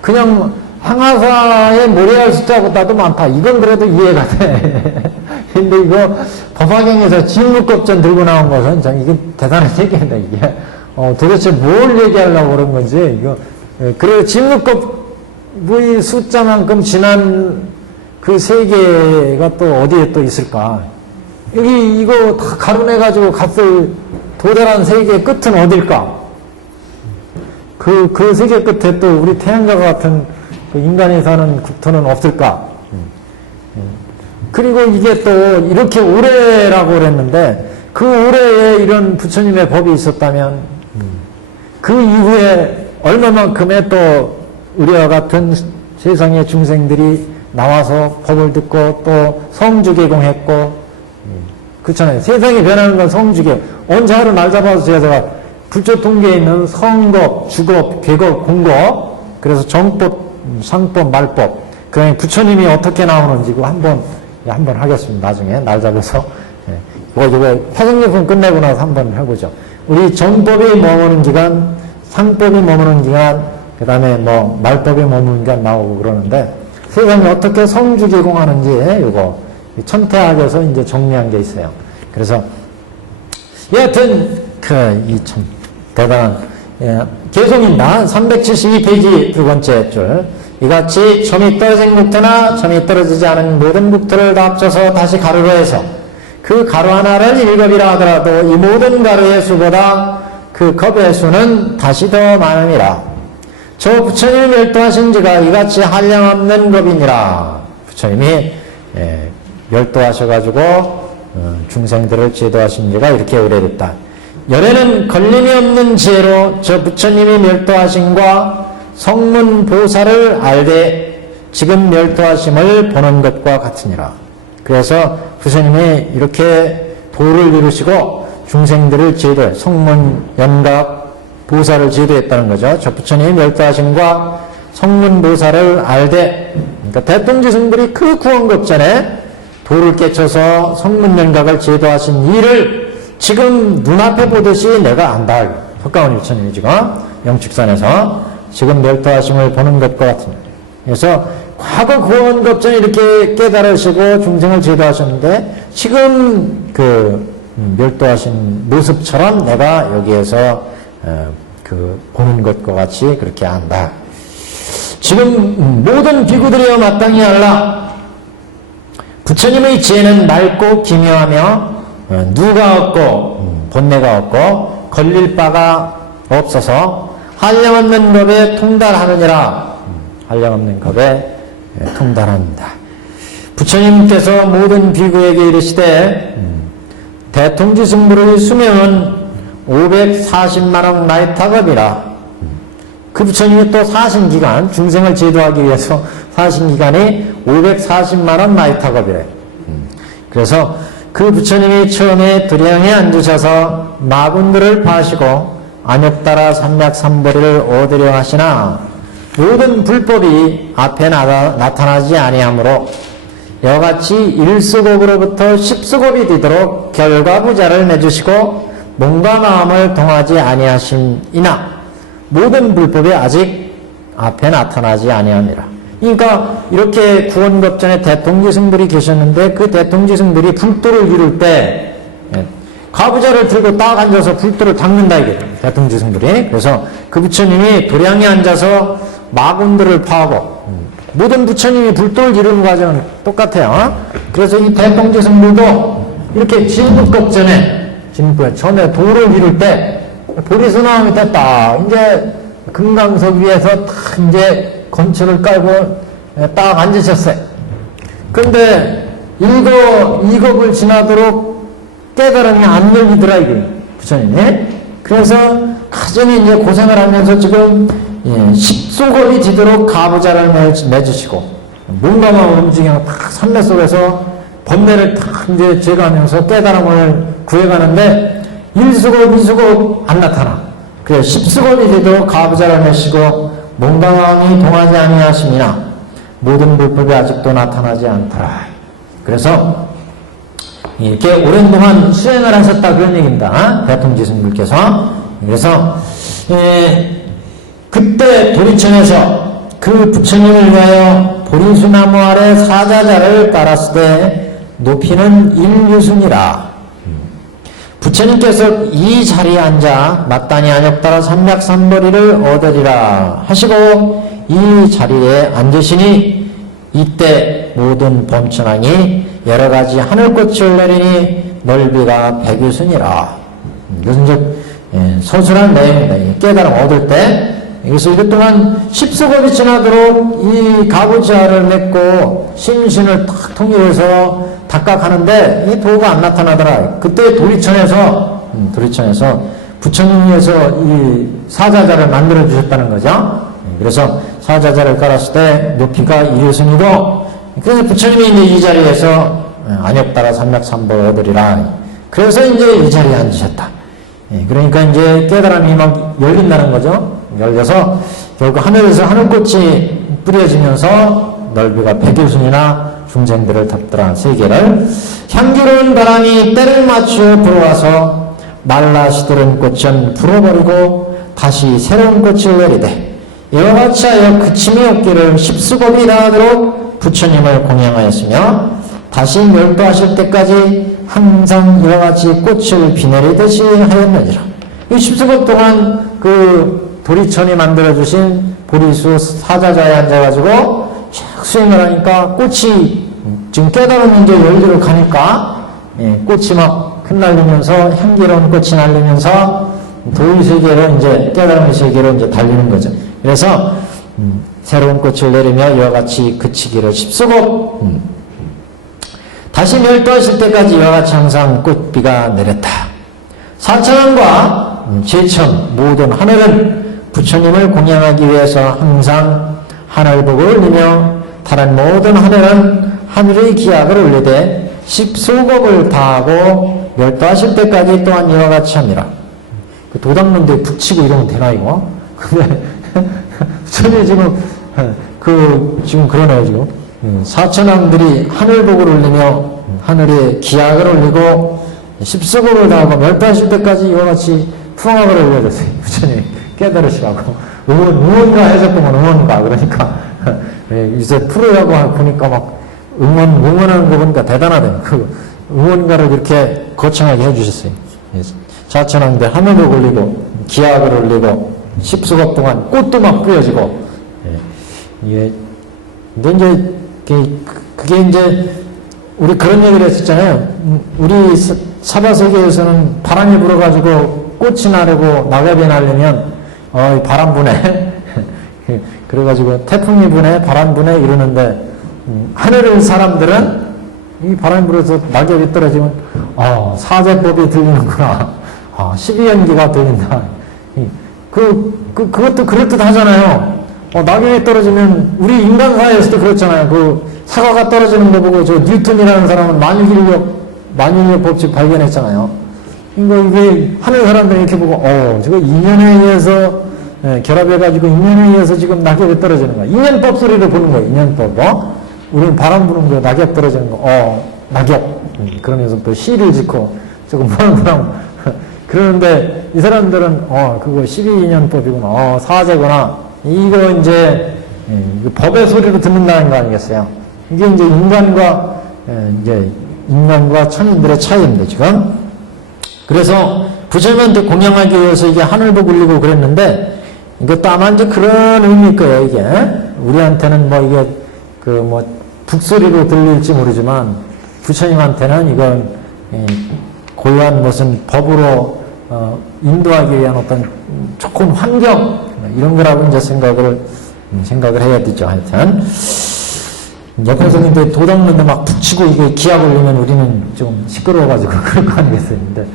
그냥 항하사의 모래알 숫자보다도 많다. 이건 그래도 이해가 돼. 근데 이거 법화경에서 진묵겁전 들고 나온 것은 참 이게 대단한 얘기입니다. 이게 도대체 뭘 얘기하려고 그런 건지 이거 그리고 진묵겁의 숫자만큼 지난 그 세계가 또 어디에 또 있을까? 여기 이거 다 가루내가지고 갔을 도달한 세계의 끝은 어딜까? 그 세계 끝에 또 우리 태양과 같은 그 인간이 사는 국토는 없을까? 그리고 이게 또 이렇게 오래라고 그랬는데 그 오래에 이런 부처님의 법이 있었다면 그 이후에 얼마만큼의 또 우리와 같은 세상의 중생들이 나와서 법을 듣고 또 성주 개공했고 그렇잖아요. 세상이 변하는 건 성주계. 언제 하루 날 잡아서 제가 불조통계에 있는 성법, 주법, 계법, 공법 그래서 정법, 상법, 말법 그 다음에 부처님이 어떻게 나오는지 그거 한번 하겠습니다. 나중에 날 잡아서 이거 화성예품 끝내고 나서 한번 해보죠. 우리 정법이 머무는 기간, 상법이 머무는 기간 그 다음에 뭐 말법이 머무는 기간 나오고 그러는데 세상에 어떻게 성주 개공하는지 이거 천태학에서 이제 정리한 게 있어요. 그래서 여하튼 이 참 대단한 계속입니다. 372페이지 두 번째 줄. 이같이 점이 떨어진 국토나 점이 떨어지지 않은 모든 국토를 다 합쳐서 다시 가루로 해서 그 가루 하나를 일겁이라 하더라도 이 모든 가루의 수보다 그 컵의 수는 다시 더 많음이라. 저 부처님이 멸도하신 지가 이같이 한량없는 겁이니라. 부처님이 멸도하셔가지고 중생들을 제도하신 지가 이렇게 오래됐다. 열에는 걸림이 없는 지혜로 저 부처님이 멸도하심과 성문보살을 알되 지금 멸도하심을 보는 것과 같으니라. 그래서 부처님이 이렇게 도를 이루시고 중생들을 제도해 성문, 연각, 보살을 제도했다는 거죠. 저 부처님이 멸도하심과 성문 보살을 알되, 그러니까 대통지승들이 그 구원급 전에 도를 깨쳐서 성문 연각을 제도하신 일을 지금 눈앞에 보듯이 내가 안다. 석가모니 부처님이 지금 영축산에서 지금 멸도하심을 보는 것과 같은. 그래서 과거 구원급 전에 이렇게 깨달으시고 중생을 제도하셨는데 지금 그 멸도하신 모습처럼 내가 여기에서 그 보는 것과 같이 그렇게 안다. 지금 모든 비구들이여 마땅히 알라. 부처님의 지혜는 맑고 기묘하며 누가 없고 본내가 없고 걸릴 바가 없어서 한량없는 법에 통달하느니라. 한량없는 법에 통달합니다. 부처님께서 모든 비구에게 이르시되 대통지승부의 수명은 540만억 나이타급이라. 그 부처님이 또 사신기간, 중생을 제도하기 위해서 사신기간이 540만원 나이타급이래. 그래서 그 부처님이 처음에 두량에 앉으셔서 마군들을 파시고 안욕따라 삼맥삼보리를 얻으려 하시나 모든 불법이 앞에 나타나지 아니하므로 여같이 1수곱으로부터 10수곱이 되도록 결과부자를 맺으시고 몸과 마음을 동하지 아니하심이나 모든 불법이 아직 앞에 나타나지 아니함이라. 그러니까 이렇게 구원급 전에 대통지승들이 계셨는데 그 대통지승들이 불도를 이룰 때 가부좌를 들고 딱 앉아서 불도를 닦는다 이게 대통지승들이. 그래서 그 부처님이 도량에 앉아서 마군들을 파하고 모든 부처님이 불도를 이루는 과정은 똑같아요. 그래서 이 대통지승들도 이렇게 진급급 전에 전에 도를 이룰 때 보리수나움이 됐다. 이제 금강석 위에서 딱 이제 건초를 깔고 딱 앉으셨어요. 근데 이겁을 지나도록 깨달음이 안 열리더라, 이게 부처님이. 그래서 가정이 이제 고생을 하면서 지금 10수겁이 지도록 가부좌를 맺으시고 몸과 마음 움직이면 딱 산매 속에서 번뇌를 딱 이제 제거하면서 깨달음을 구해가는데 1수겁, 2수겁 안 나타나. 그래 10수겁이 돼도 가부좌를 내시고 몸과 마음이 동하지 아니하심이나 모든 불법이 아직도 나타나지 않더라. 그래서 이렇게 오랜 동안 수행을 하셨다 그런 얘기입니다. 대통지승불께서. 그래서 그때 도리천에서 그 부처님을 위하여 보리수나무 아래 사자자를 깔았으되 높이는 일유순이라. 부처님께서 이 자리에 앉아 마땅히 안욕따라 삼맥삼보리를 얻으리라 하시고 이 자리에 앉으시니 이때 모든 범천왕이 여러가지 하늘꽃을 내리니 넓이가 백유순이라. 이것은 즉 서술한 내용입니다. 깨달음 얻을 때. 그래서 이것 동안 10수겁이 지나도록 이 가부좌를 맺고 심신을 탁 통일해서 닥각하는데 이 도가 안 나타나더라. 그때 도리천에서 부처님 위해서 이 사자자를 만들어 주셨다는 거죠. 그래서 사자자를 깔았을 때 높이가 일유순이고 그래서 부처님이 이제 이 자리에서 안욕따라 삼맥삼보를 얻으리라. 그래서 이제 이 자리에 앉으셨다. 그러니까 이제 깨달음이 막 열린다는 거죠. 열려서 결국 하늘에서 하늘꽃이 뿌려지면서 넓이가 백유순이나 중생들을 덮더라. 세계를 향기로운 바람이 때를 맞추어 불어와서 말라 시들은 꽃은 불어버리고 다시 새로운 꽃을 내리되 이와 같이 하여 그침이 없기를 10수겁이 다하도록 부처님을 공양하였으며 다시 멸도하실 때까지 항상 이와 같이 꽃을 비내리듯이 하였느니라. 이 10수겁 동안 그 도리천이 만들어주신 보리수 사자자에 앉아가지고 쫙 수행을 하니까 꽃이 지금 깨달음이 이제 열리로 가니까 꽃이 막 흩날리면서 향기로운 꽃이 날리면서 도의 세계로 이제 깨달음의 세계로 이제 달리는 거죠. 그래서 새로운 꽃을 내리며 이와 같이 그치기를 10수겁 다시 멸도하실 때까지 이와 같이 항상 꽃비가 내렸다. 사천왕과 제천 모든 하늘은 부처님을 공양하기 위해서 항상 하늘복을 올리며 다른 모든 하늘은 하늘의 기약을 올리되 십소겁을 다하고 멸도하실 때까지 또한 이와 같이 합니다. 그 도당문대 북치고 이러면 되나 이거? 근데 전에 지금 지금 그러네요 지금. 사천왕들이 하늘복을 올리며 하늘에 기약을 올리고 십소겁을 다하고 멸도하실 때까지 이와 같이 풍악을 올려줬어요. 부처님이 깨달으시라고. 응원가 해줬구만, 응원가. 그러니까 요새 프로야구 보니까 막 응원하는 거 보니까 대단하대요. 그 응원가를 이렇게 거창하게 해주셨어요. 사천왕들 하늘복 올리고 기약을 올리고 십수겁 동안 꽃도 막 뿌려지고. 예. 근데 이제 그게 이제 우리 그런 얘기를 했었잖아요. 우리 사바세계에서는 바람이 불어가지고 꽃이 나려고 낙엽이 나려면 바람 부네. 그래가지고 태풍이 부네, 바람 부네 이러는데 하늘의 사람들은 이 바람이 불어서 낙엽이 떨어지면 사제법이 들리는구나. 12연기가 들린다. 그것도 그럴듯 하잖아요. 낙엽이 떨어지면 우리 인간사회에서도 그렇잖아요. 그 사과가 떨어지는 거 보고 저 뉴턴이라는 사람은 만유인력 법칙 발견했잖아요. 이게 하늘 사람들이 이렇게 보고 저거 인연에 의해서 결합해가지고 인연에 의해서 지금 낙엽이 떨어지는 거야. 인연법 소리를 보는 거예요. 인연법. 우리는 바람 부는 거, 낙엽 떨어지는 거. 낙엽. 그러면서 또 시를 짓고 조금 뭐라고 그러는데 이 사람들은 그거 12인연법이구나. 사제구나. 이거 이제 법의 소리로 듣는다는 거 아니겠어요? 이게 이제 인간과 천인들의 차이입니다, 지금. 그래서 부처님한테 공양하기 위해서 이게 하늘복 올리고 그랬는데, 이것도 아마 이제 그런 의미일 거예요, 이게. 우리한테는 이게 북소리로 들릴지 모르지만, 부처님한테는 이건 고유한 무슨 법으로 인도하기 위한 어떤 좋은 환경, 이런 거라고 이제 생각을 해야 되죠, 하여튼. 옆에 선생님들 도당문데 막 북치고 이게 기약 올리면 우리는 좀 시끄러워가지고 그럴 거 아니겠어요. 근데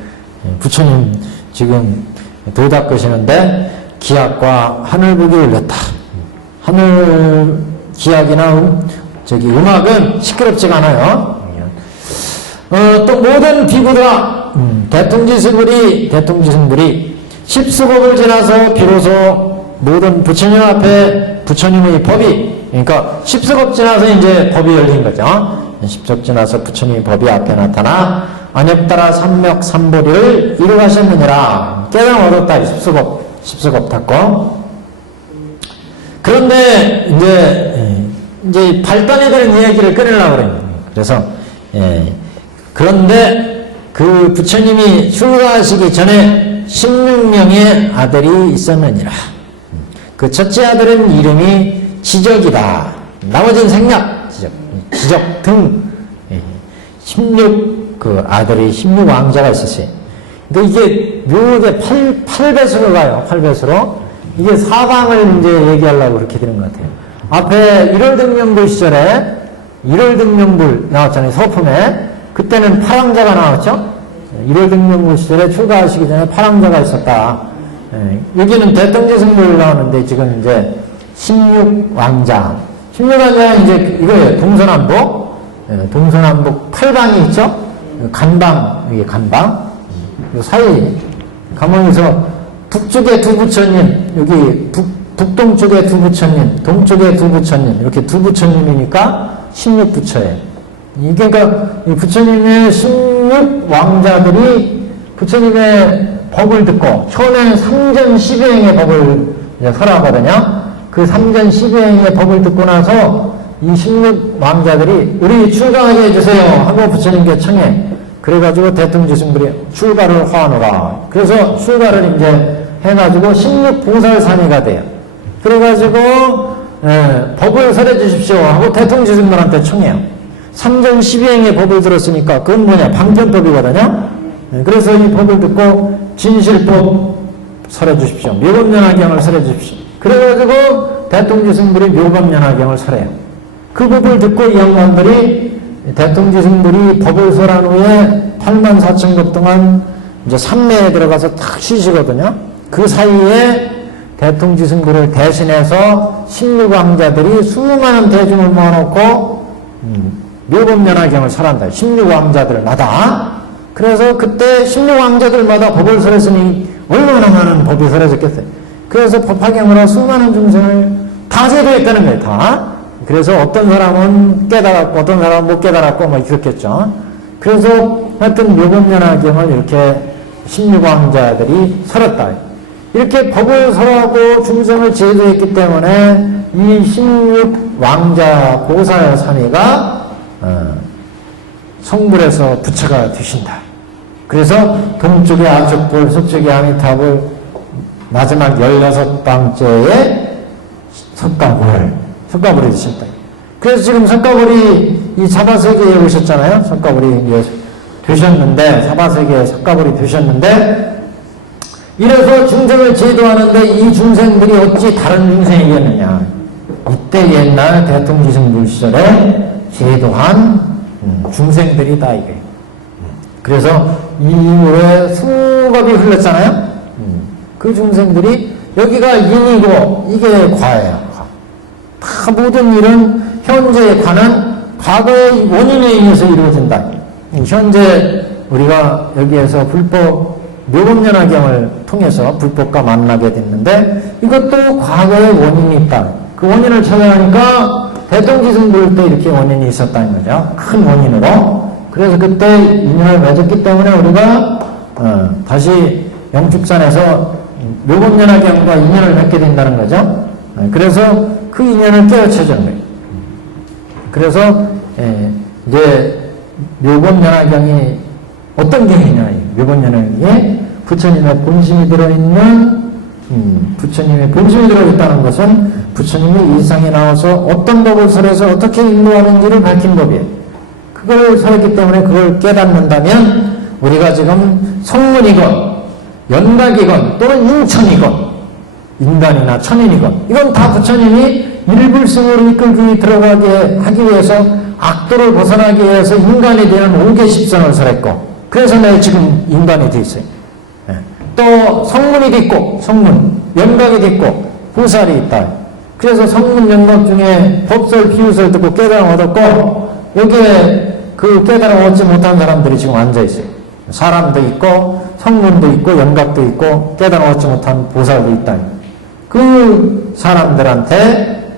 부처님 지금 도 닦으시는데 기약과 하늘복이 올렸다. 하늘 기약이나 음악은 시끄럽지가 않아요. 또 모든 비구다 대통지승불이 십수겁을 지나서 비로소 모든 부처님 앞에 부처님의 법이, 그러니까 십수겁 지나서 이제 법이 열린 거죠. 십수겁 지나서 부처님의 법이 앞에 나타나 안엽따라 삼맥삼보리를 이루하셨느니라. 깨달음 얻었다. 십수겁 탔고. 그런데 이제 발단에 대한 이야기를 꺼내려고 그래요. 그래서 그런데 그 부처님이 출가하시기 전에 16명의 아들이 있었느니라. 그 첫째 아들은 이름이 지적이다. 나머지는 생략, 지적 등 16 아들이 16왕자가 있었어요. 근데 이게 묘하게 8배수로 가요. 8배수로. 이게 사방을 이제 얘기하려고 그렇게 되는 것 같아요. 앞에 1월등명불 시절에 1월등명불 나왔잖아요. 서품에. 그때는 8왕자가 나왔죠. 1월등명불 시절에 출가하시기 전에 8왕자가 있었다. 여기는 대통지승불 나오는데 지금 이제 16왕자. 16왕자는 이제 이거예요. 동서남북. 동서남북 8방이 있죠. 간방, 이게 간방. 요 사이 가만히서 북쪽에 두 부처님, 여기 북동쪽에 두 부처님, 동쪽에 두 부처님, 이렇게 두 부처님이니까 16부처예요. 이게 그러니까 이 부처님의 16왕자들이 부처님의 법을 듣고 처음에는 3전 12행의 법을 이제 설하거든요. 그 3전 12행의 법을 듣고 나서 이 16왕자들이 우리 출가하게 해주세요 하고 부처님께 청해. 그래가지고 대통지승불이 출가를 화하노라. 그래서 출가를 이제 해가지고 16보살사미가 돼요. 그래가지고 법을 설해 주십시오 하고 대통지승불한테 청해요. 3전 12행의 법을 들었으니까 그건 뭐냐? 방편법이거든요. 그래서 이 법을 듣고 진실법 설해 주십시오. 묘법연화경을 설해 주십시오. 그래가지고 대통지승불이 묘법연화경을 설해요. 그 법을 듣고 이 양반들이 대통지승불이 법을 설한 후에 84,000급 동안 이제 삼매에 들어가서 탁 쉬시거든요. 그 사이에 대통지승불을 대신해서 16왕자들이 수많은 대중을 모아놓고 묘법연화경을 설한다. 16왕자들마다. 그래서 그때 16왕자들마다 법을 설했으니 얼마나 많은 법이 설해졌겠어요. 그래서 법화경으로 수많은 중생을 다 제도했다는 거예요. 다. 그래서 어떤 사람은 깨달았고 어떤 사람은 못 깨달았고 뭐 그렇겠죠. 그래서 하여튼 묘법연화경을 이렇게 16왕자들이 설했다. 이렇게 법을 설하고 중생을 제도했기 때문에 이 16왕자 보살 사미가 성불에서 부처가 되신다. 그래서 동쪽에 아축불, 서쪽에 아미타불, 마지막 16번째에 석가불이 되셨다. 그래서 지금 석가불이 이 사바세계에 오셨잖아요. 석가불이 되셨는데, 사바세계에 석가불이 되셨는데, 이래서 중생을 제도하는데 이 중생들이 어찌 다른 중생이겠느냐. 이때 옛날 대통지승불 시절에 제도한 중생들이다 이게. 그래서 이 이후에 수겁이 흘렀잖아요. 그 중생들이 여기가 인이고 이게 과예요. 다 모든 일은 현재에 관한 과거의 원인에 의해서 이루어진다. 현재 우리가 여기에서 불법 묘법연화경을 통해서 불법과 만나게 됐는데 이것도 과거의 원인이 있다. 그 원인을 찾아가니까 대통지승불 때 이렇게 원인이 있었다는 거죠. 큰 원인으로. 그래서 그때 인연을 맺었기 때문에 우리가 다시 영축산에서 묘법연화경과 인연을 맺게 된다는 거죠. 그래서 그 인연을 깨우쳐주는 거예요. 그래서 이제 묘법연화경이 어떤 경이냐. 묘법연화경에 부처님의 본심이 들어있는 부처님의 본심이 들어있다는 것은 부처님이 이 세상에 나와서 어떤 법을 설해서 어떻게 인도하는지를 밝힌 법이에요. 그걸 설했기 때문에 그걸 깨닫는다면 우리가 지금 성문이건 연각이건 또는 인천이건 인간이나 천인이건 이건 다 부처님이 일불승으로 이끌기 들어가게 하기 위해서 악도를 벗어나기 위해서 인간에 대한 5개 십선을 설했고 그래서 내가 지금 인간이 되어 있어요. 또 성문이 있고 성문, 연각이 있고 보살이 있다. 그래서 성문 연각 중에 법설, 비유설 듣고 깨달음 얻었고 여기에 그 깨달음 얻지 못한 사람들이 지금 앉아 있어요. 사람도 있고 성문도 있고 연각도 있고 깨달음 얻지 못한 보살도 있다. 그 사람들한테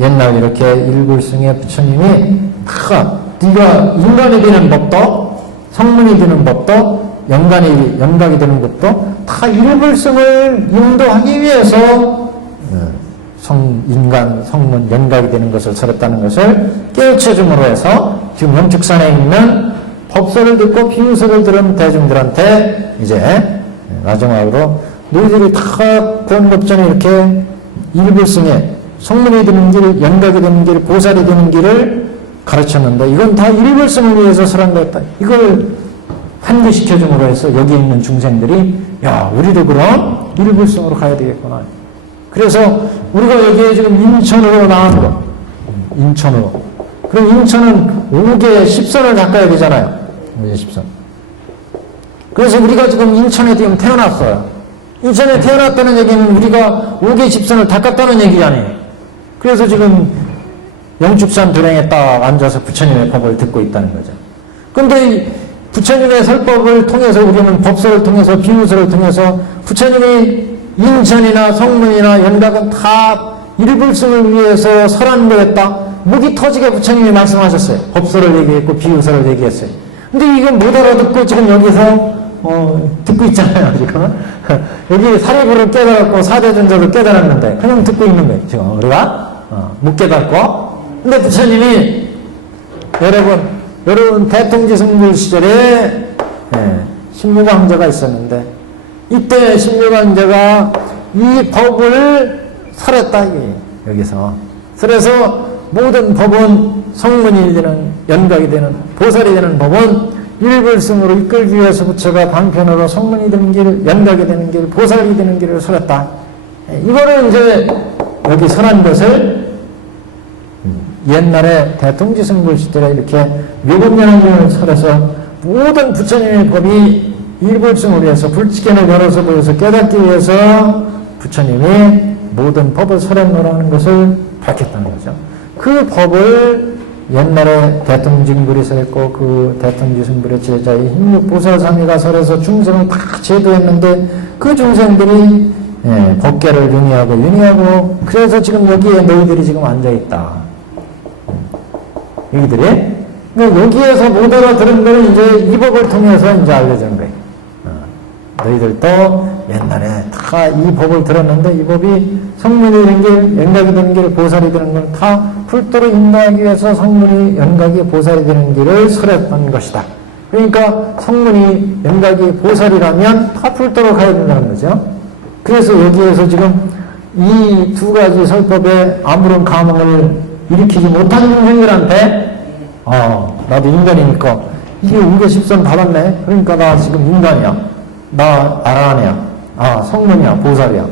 옛날 이렇게 일불승의 부처님이 다 네가 인간이 되는 법도 성문이 되는 법도 연각이 되는 것도 다 일불승을 인도하기 위해서 인간, 성문, 연각이 되는 것을 설했다는 것을 깨우쳐줌으로 해서 지금 영축산에 있는 법설을 듣고 비유설을 들은 대중들한테 이제 마지막으로 너희들이 다 구원법전에 이렇게 일불승에 성문이 되는 길, 연각이 되는 길, 보살이 되는 길을 가르쳤는데 이건 다 일불승을 위해서 설한 거였다. 이걸 환기시켜줌으로 해서 여기 있는 중생들이 야 우리도 그럼 일불승으로 가야 되겠구나. 그래서 우리가 여기에 지금 인천으로 나온 거 인천으로 그럼 인천은 5개 10선을 닦아야 되잖아요. 5개 10선. 그래서 우리가 지금 인천에 지금 태어났어요. 인천에 태어났다는 얘기는 우리가 5개 10선을 닦았다는 얘기 아니에요. 그래서 지금 영축산 도량에 딱 앉아서 부처님의 법을 듣고 있다는 거죠. 그런데 부처님의 설법을 통해서 우리는 법설을 통해서 비유설을 통해서 부처님이 인천이나 성문이나 연각은 다 일불승을 위해서 설한 거였다. 목이 터지게 부처님이 말씀하셨어요. 법설을 얘기했고 비유설을 얘기했어요. 근데 이건 못 알아듣고 지금 여기서 듣고 있잖아요. 지금 여기 사리부를 깨달았고 사대전자도 깨달았는데 그냥 듣고 있는 거예요. 지금 우리가 못 깨닫고. 근데 부처님이 여러분 대통지승불 시절에 신무광자가 있었는데 이때 신무광자가 이 법을 설했다 이게 여기서. 그래서 모든 법은 성문이 되는 연각이 되는 보살이 되는 법은 일불승으로 이끌기 위해서 부처가 방편으로 성문이 되는 길, 연각이 되는 길, 보살이 되는 길을 설했다. 이거는 이제 여기 설한 것을 옛날에 대통지승불 시절에 이렇게 묘법연화경을 설해서 모든 부처님의 법이 일불승을 위해서 불치견을 열어서 보여서 깨닫기 위해서 부처님이 모든 법을 설했노라는 것을 밝혔다는 거죠. 그 법을 옛날에 대통징불이 설했고 그 대통지승불의 제자의 힘육보살상의가 설해서 중생을 다 제도했는데 그 중생들이 법계를 윤회하고 그래서 지금 여기에 너희들이 지금 앉아있다. 여기들이 여기에서 못 알아들은 거는 이제 이 법을 통해서 이제 알려주는 거예요. 너희들도 옛날에 다 이 법을 들었는데 이 법이 성문이 되는 길, 연각이 되는 길, 보살이 되는 걸 다 풀도로 인도하기 위해서 성문이, 연각이, 보살이 되는 길을 설했던 것이다. 그러니까 성문이, 연각이, 보살이라면 다 풀도로 가야 된다는 거죠. 그래서 여기에서 지금 이 두 가지 설법에 아무런 감흥을 일으키지 못한 중생들한테 나도 인간이니까 이게 우겨십선 받았네. 그러니까 나 지금 인간이야. 나 아라한이야. 성문이야. 보살이야.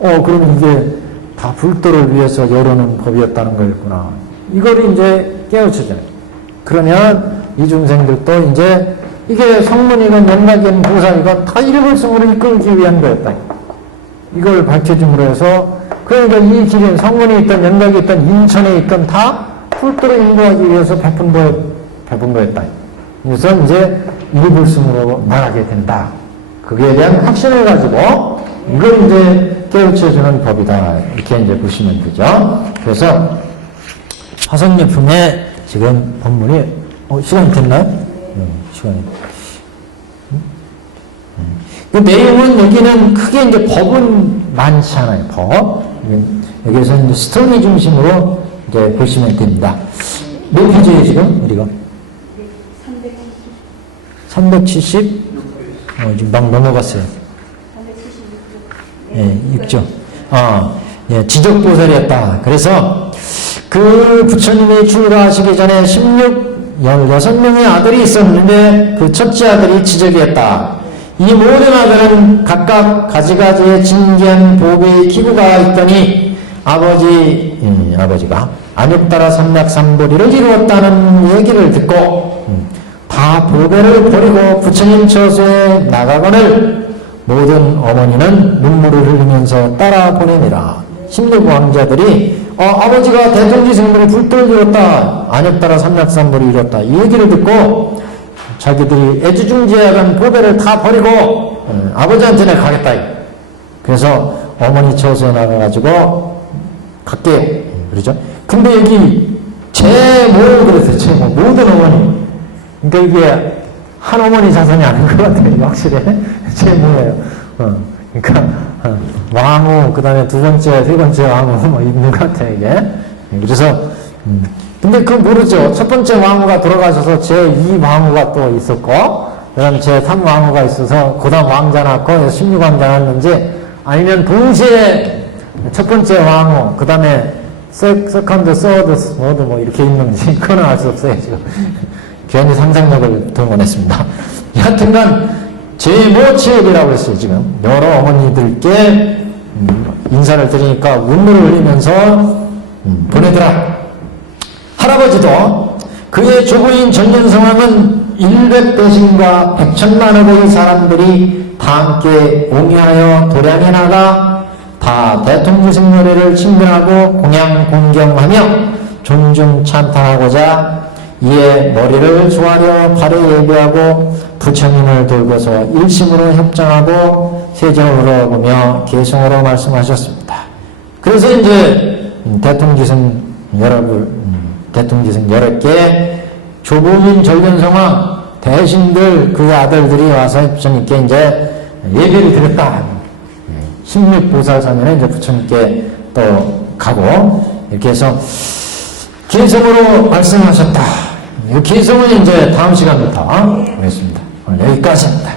그럼 이게 다 불도를 위해서 열어놓은 법이었다는 거였구나. 이걸 이제 깨우쳐줘요. 그러면 이 중생들도 이제 이게 성문이건 연락이건 보살이건 다 일불승으로 이끌기 위한 거였다. 이걸 밝혀줌으로 해서 그러니까 이 길은 성문이 있던 연락이 있던 인천에 있던 다 풀도로 인도하기 위해서 베푼 거였다. 그래서 이제 일불승으로 말하게 된다. 그거에 대한 확신을 가지고 이걸 이제 깨우쳐주는 법이다. 이렇게 이제 보시면 되죠. 그래서 화성예품에 지금 본문이 시간이 됐나요? 시간이. 그 내용은 여기는 크게 이제 법은 많지 않아요. 법. 여기서 이제 스토리 중심으로 이제 보시면 됩니다. 몇 페이지에 지금 우리가? 370. 지금 막 넘어갔어요. 6조. 지적보살이었다. 그래서 그 부처님이 출가하시기 전에 16명의 아들이 있었는데 그 첫째 아들이 지적이었다. 이 모든 아들은 각각 가지가지의 진기한 보배의 기구가 있더니 아버지가 안욕따라 삼략삼보리를 이루었다는 얘기를 듣고 다 보배를 버리고 부처님 처소에 나가거늘 모든 어머니는 눈물을 흘리면서 따라 보내니라. 16왕자들이 아버지가 대통지승불이 불도를 이뤘다. 안욕따라 삼략삼보리 이뤘다. 이 얘기를 듣고 자기들이 애지중지하던 보배를 다 버리고 아버지한테 가겠다. 그래서 어머니 처소에 나가가지고 갈게요. 그러죠? 근데 여기 제모 그랬어요. 제모. 모든 어머니. 그러니까 이게 한 어머니 자손이 아닌 것 같아요. 확실히. 제모예요. 그러니까 왕후, 그 다음에 두 번째, 세 번째 왕후 뭐 있는 것 같아요. 이게. 그래서 근데 그거 모르죠. 첫 번째 왕후가 돌아가셔서 제2왕후가 또 있었고, 그 다음에 제3왕후가 있어서, 그 다음 왕자 낳고, 16왕자 낳았는지, 아니면 동시에 첫 번째 왕후, 그 다음에 세컨드, 서드, 모두 뭐 이렇게 있는지, 그거는 알 수 없어요, 지금. 괜히 상상력을 동원했습니다. 여하튼간, 제모체액이라고 했어요, 지금. 여러 어머니들께 인사를 드리니까 눈물을 흘리면서 보내더라. 할아버지도 그의 조부인 전년성왕은 100대신과 100천만억의 사람들이 다 함께 옹유하여 도량에 나가 다 대통주승 노래를 친근하고 공양 공경하며 존중 찬탄하고자 이에 머리를 조아려 발에 예배하고 부처님을 돌고서 일심으로 협정하고 세정을 물어보며 개성으로 말씀하셨습니다. 그래서 이제 대통지승 여러 개 조부인 전련성왕 대신들 그 아들들이 와서 부처님께 이제 예배를 드렸다. 16보살사면에 이제 부처님께 또 가고 이렇게 해서 개성으로 말씀하셨다. 이 개성은 이제 다음 시간부터 하겠습니다. 오늘 여기까지입니다.